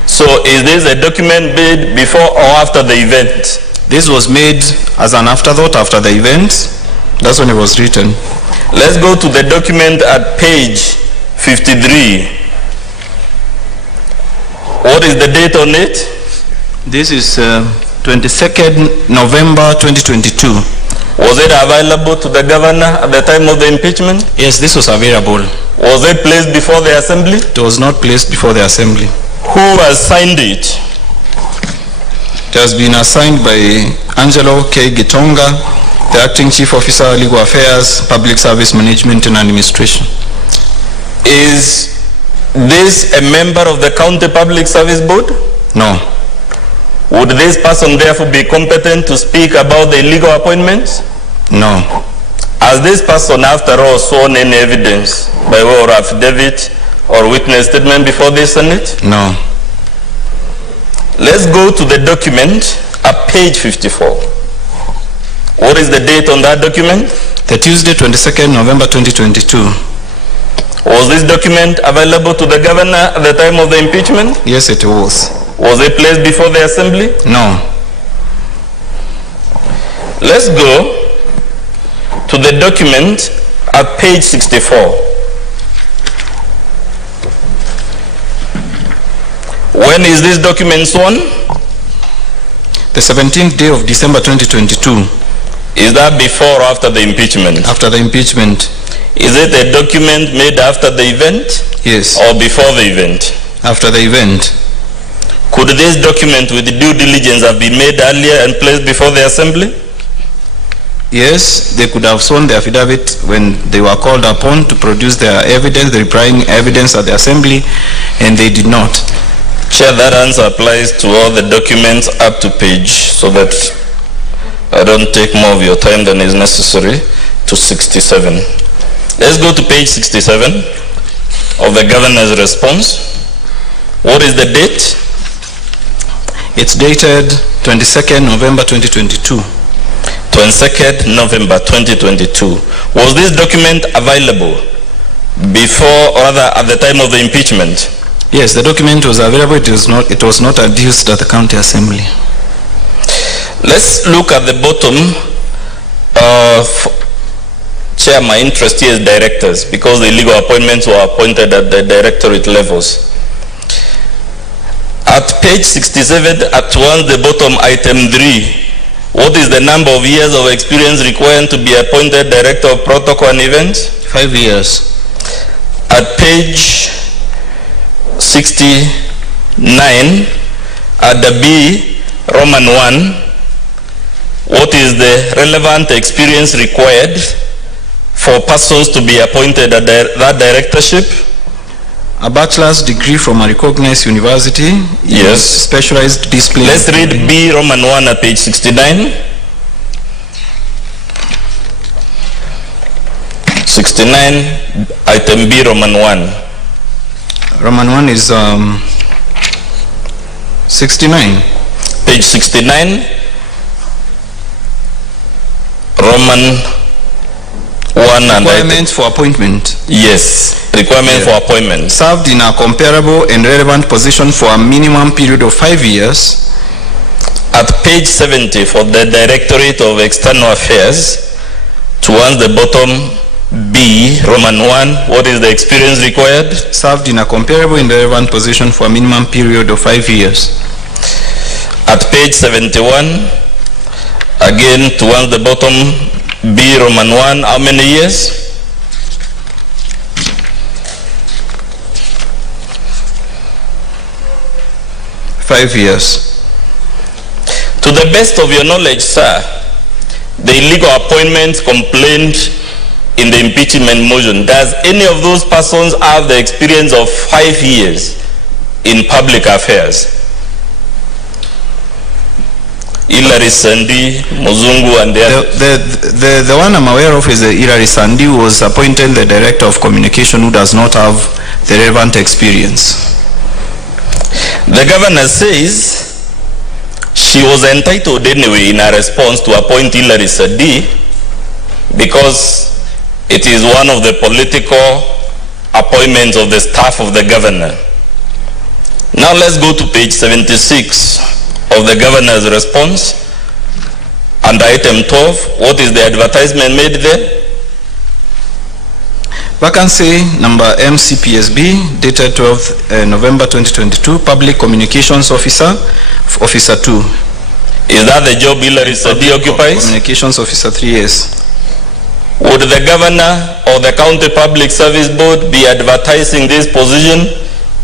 So is this a document made before or after the event? This was made as an afterthought after the event. That's when it was written. Let's go to the document at page 53. What is the date on it? This is 22nd November 2022. Was it available to the governor at the time of the impeachment? Yes, this was available. Was it placed before the assembly? It was not placed before the assembly. Who has signed it? It has been assigned by Angelo K. Gitonga, the acting chief officer, legal affairs, public service management and administration. Is this a member of the county public service board? No. Would this person therefore be competent to speak about the illegal appointments? No. Has this person after all sworn any evidence by way of affidavit or witness statement before this Senate? No. Let's go to the document at page 54. What is the date on that document? The Tuesday, 22nd November 2022. Was this document available to the governor at the time of the impeachment? Yes, it was. Was it placed before the assembly? No. Let's go to the document at page 64. When is this document sworn? The 17th day of December 2022. Is that before or after the impeachment? After the impeachment. Is it a document made after the event? Yes. Or before the event? After the event. Could this document with due diligence have been made earlier and placed before the assembly? Yes, they could have sworn the affidavit when they were called upon to produce their evidence, the replying evidence at the assembly, and they did not. Chair, that answer applies to all the documents up to page, so that I don't take more of your time than is necessary, to 67. Let's go to page 67 of the governor's response. What is the date? It's dated 22nd November 2022. 22nd November 2022. Was this document available before, or rather at the time of the impeachment? Yes, the document was available. It was not adduced at the county assembly. Let's look at the bottom. Chair, my interest here is directors, because the legal appointments were appointed at the directorate levels. At page 67, at one, the bottom, item 3, what is the number of years of experience required to be appointed director of protocol and events? 5 years. At page 69, at the B, Roman 1, what is the relevant experience required for persons to be appointed at that directorship? A bachelor's degree from a recognized university. Yes. Specialized discipline. Let's read B, Roman 1 at page 69. 69, item B, Roman 1. Roman 1 is 69. Page 69, Roman 1 and requirement for appointment. Yes, requirement for appointment. Served in a comparable and relevant position for a minimum period of 5 years. At page 70 for the Directorate of External Affairs, towards the bottom B, Roman 1, what is the experience required? Served in a comparable and relevant position for a minimum period of 5 years. At page 71, again towards the bottom B, Roman 1, how many years? Five years. To the best of your knowledge, sir, the illegal appointment complained in the impeachment motion, does any of those persons have the experience of 5 years in public affairs? Hilary Sandi, Muzungu, and the one I'm aware of is Hilary Sandi, who was appointed the Director of Communication, who does not have the relevant experience. The governor says she was entitled anyway in her response to appoint Hilary Sandi because it is one of the political appointments of the staff of the governor. Now let's go to page 76 of the governor's response. Under item 12, what is the advertisement made there? Vacancy number MCPSB, dated 12th November 2022, Public Communications Officer, Officer 2. Is that the job Hilary Sadi occupies? Communications Officer 3, yes. Would the governor or the county public service board be advertising this position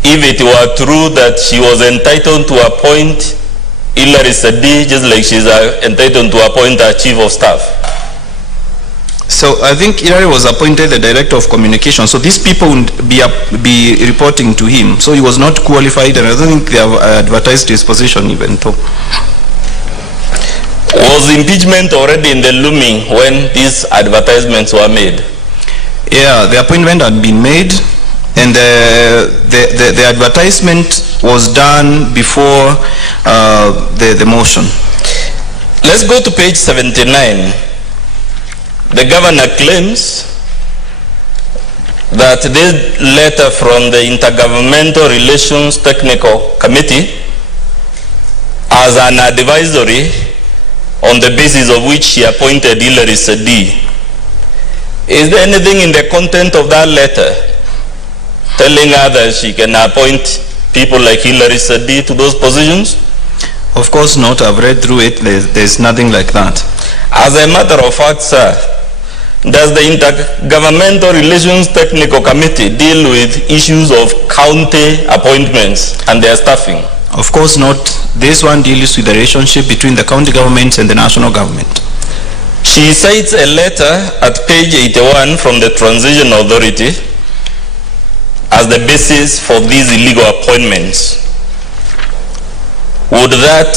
if it were true that she was entitled to appoint Hilary Sadi just like she's entitled to appoint her chief of staff? So I think Hilary was appointed the Director of Communication, so these people would be reporting to him. So he was not qualified, and I don't think they have advertised his position even though. Was impeachment already in the looming when these advertisements were made? Yeah, the appointment had been made, and the advertisement was done before the motion. Let's go to page 79. The governor claims that this letter from the Intergovernmental Relations Technical Committee as an advisory on the basis of which she appointed Hilary Sadi. Is there anything in the content of that letter telling her that she can appoint people like Hilary Sadi to those positions? Of course not. I've read through it. There's nothing like that. As a matter of fact, sir, does the Intergovernmental Relations Technical Committee deal with issues of county appointments and their staffing? Of course not. This one deals with the relationship between the county governments and the national government. She cites a letter at page 81 from the Transition Authority as the basis for these illegal appointments. Would that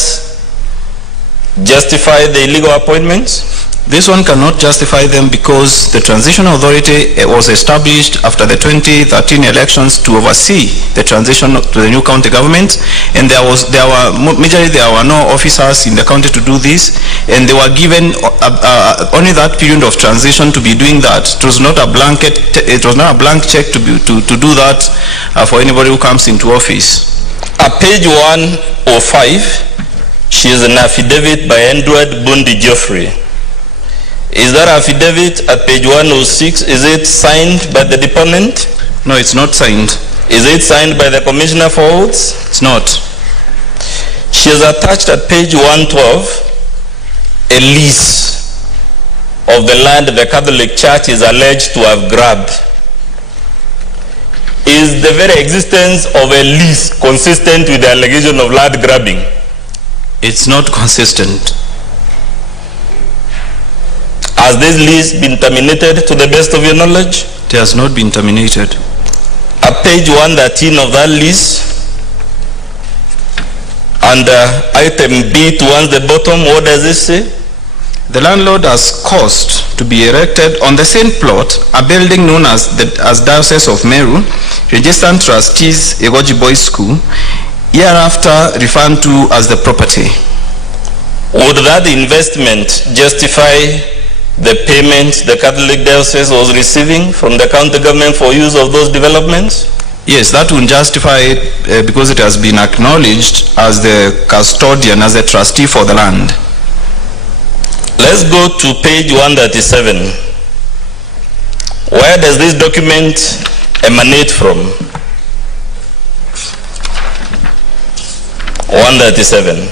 justify the illegal appointments? This one cannot justify them because the Transition Authority was established after the 2013 elections to oversee the transition to the new county government, and there were no officers in the county to do this, and they were given only that period of transition to be doing that. It was not a blanket. It was not a blank check to do that for anybody who comes into office. At page 105, she is an affidavit by Edward Bundi Geoffrey. Is that affidavit at page 106, is it signed by the deponent? No, it's not signed. Is it signed by the Commissioner for Oaths? It's not. She has attached at page 112 a lease of the land the Catholic Church is alleged to have grabbed. is the very existence of a lease consistent with the allegation of land grabbing? It's not consistent. Has this lease been terminated to the best of your knowledge? It has not been terminated. At page 113 of that lease, under item B towards the bottom, what does it say? The landlord has caused to be erected on the same plot a building known as Diocese of Meru, registered trustees Egoji Boys School, hereafter referred to as the property. Would that investment justify the payment the Catholic Diocese was receiving from the county government for use of those developments? Yes, that would justify it because it has been acknowledged as the custodian, as the trustee for the land. Let's go to page 137. Where does this document emanate from? 137.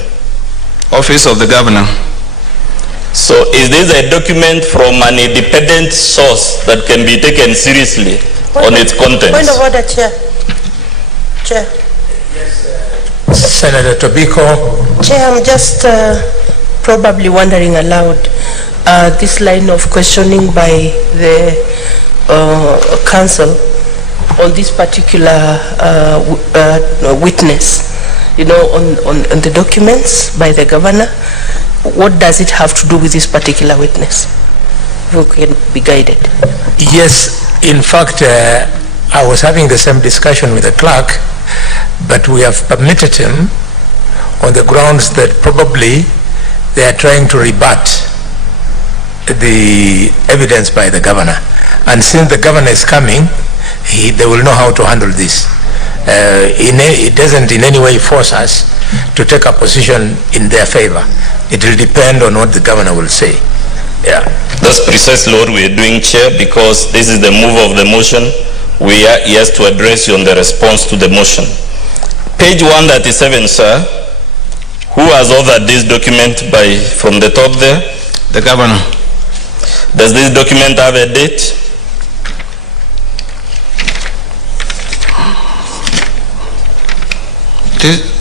Office of the Governor. So is this a document from an independent source that can be taken seriously on its contents? Point of order, Chair. Chair. Senator Tobiko. Chair, I'm just probably wondering aloud this line of questioning by the council on this particular witness, you know, on the documents by the governor. What does it have to do with this particular witness? If we can be guided. Yes, in fact, I was having the same discussion with the clerk, but we have permitted him on the grounds that probably they are trying to rebut the evidence by the governor. And since the governor is coming, they will know how to handle this. It doesn't in any way force us to take a position in their favor. It will depend on what the governor will say. Yeah. That's precisely what we are doing, Chair, because this is the move of the motion. We are here to address you on the response to the motion. Page 137, sir. Who has authored this document from the top there? The governor. Does this document have a date?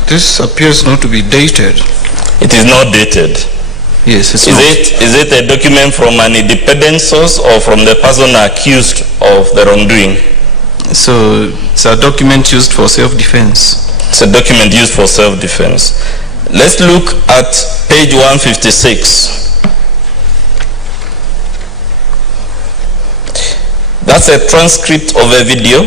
This appears not to be dated. It is not dated. Yes, it's is not. Is it a document from an independent source or from the person accused of the wrongdoing? So it's a document used for self-defense. It's a document used for self-defense. Let's look at page 156. That's a transcript of a video.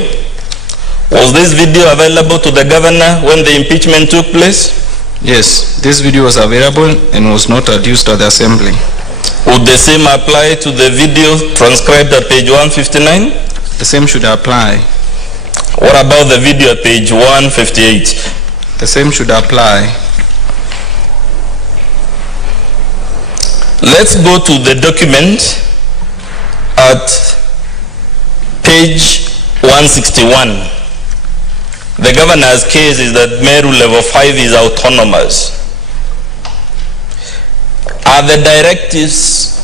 Was this video available to the governor when the impeachment took place? Yes, this video was available and was not adduced at the assembly. Would the same apply to the video transcribed at page 159? The same should apply. What about the video at page 158? The same should apply. Let's go to the document at page 161. The governor's case is that Meru level 5 is autonomous. Are the directives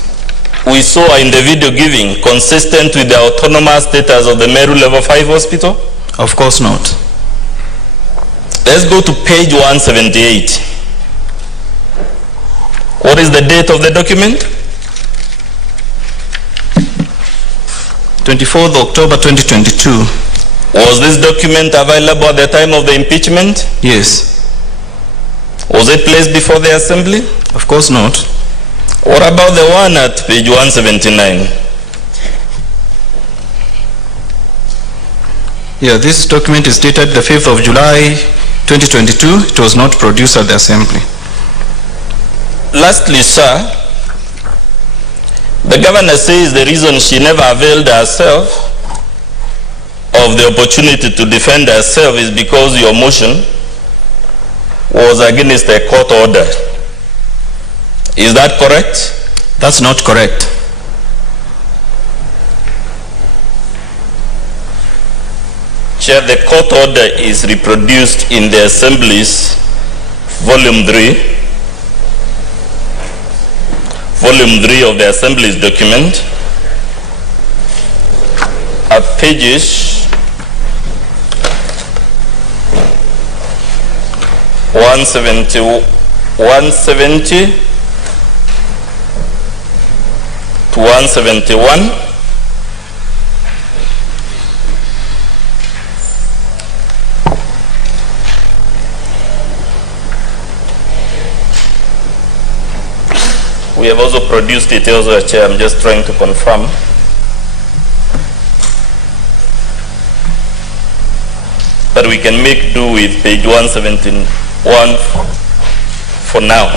we saw in the video giving consistent with the autonomous status of the Meru level 5 hospital? Of course not. Let's go to page 178. What is the date of the document? 24th October 2022. Was this document available at the time of the impeachment? Yes. Was it placed before the assembly? Of course not. What about the one at page 179? Yeah, this document is dated the 5th of July 2022. It was not produced at the assembly. Lastly, sir, the governor says the reason she never availed herself of the opportunity to defend herself is because your motion was against a court order. Is that correct? That's not correct. Chair, the court order is reproduced in the Assembly's volume 3. Volume 3 of the Assembly's document at pages 170 to 171. We have also produced it also, Chair. I'm just trying to confirm. But we can make do with page 171 for now.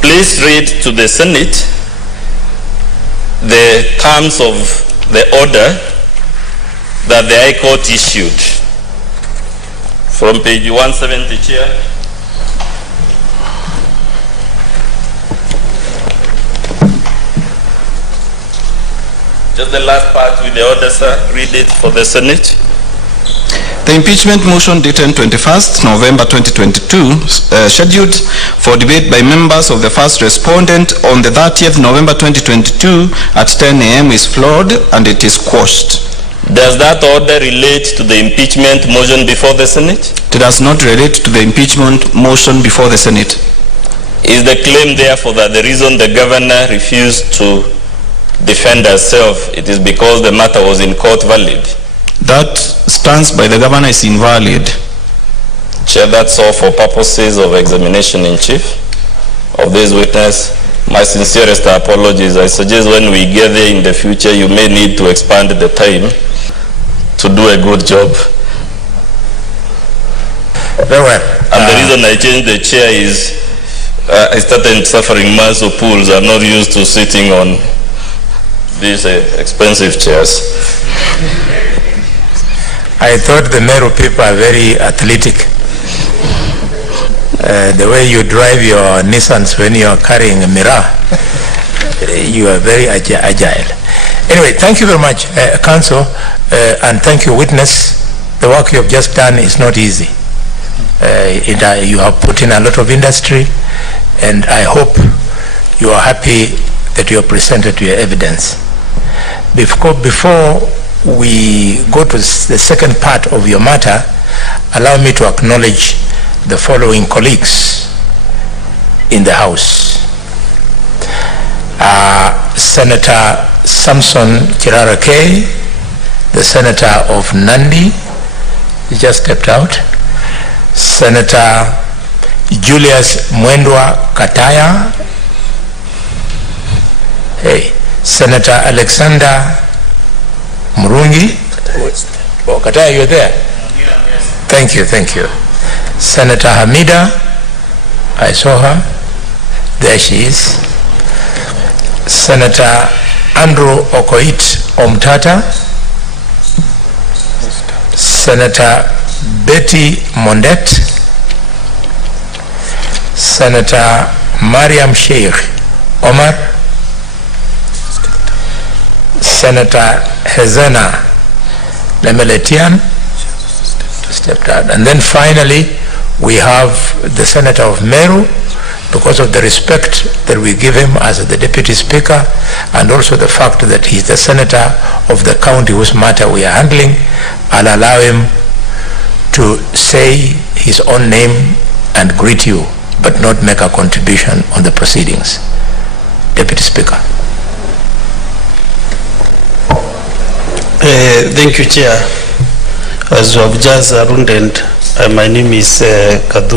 Please read to the Senate the terms of the order that the High Court issued. From page 170, Chair. Just the last part with the order, sir. Read it for the Senate. The impeachment motion dated 21st November 2022, scheduled for debate by members of the first respondent on the 30th November 2022 at 10 a.m. is flawed and it is quashed. Does that order relate to the impeachment motion before the Senate? It does not relate to the impeachment motion before the Senate. Is the claim therefore that the reason the governor refused to defend herself, it is because the matter was in court valid? That stance by the governor is invalid. Chair, that's all for purposes of examination in chief of this witness. My sincerest apologies. I suggest when we get there in the future, you may need to expand the time to do a good job. Very well. And the reason I changed the chair is I started suffering muscle pulls. I'm not used to sitting on these expensive chairs. I thought the Meru people are very athletic. The way you drive your Nissans when you are carrying a mirror, you are very agile. Anyway, thank you very much, Council, and thank you, witness. The work you have just done is not easy. You have put in a lot of industry, and I hope you are happy that you have presented your evidence. Before we go to the second part of your matter, allow me to acknowledge the following colleagues in the House. Senator Samson Kirara K, the Senator of Nandi, he just stepped out. Senator Julius Mwendwa Kataya. Hey. Senator Alexander Murungi. Oh, Kataya, you're there? Thank you, thank you. Senator Hamida, I saw her. There she is. Senator Andrew Okoit Omtata. Senator Betty Mondet. Senator Mariam Sheikh Omar. Senator Hezena Lemeletian stepped out. And then finally, we have the Senator of Meru, because of the respect that we give him as the Deputy Speaker, and also the fact that he's the Senator of the county whose matter we are handling. I'll allow him to say his own name and greet you, but not make a contribution on the proceedings. Deputy Speaker. Thank you, Chair. As you have just alluded, my name is Kaduri.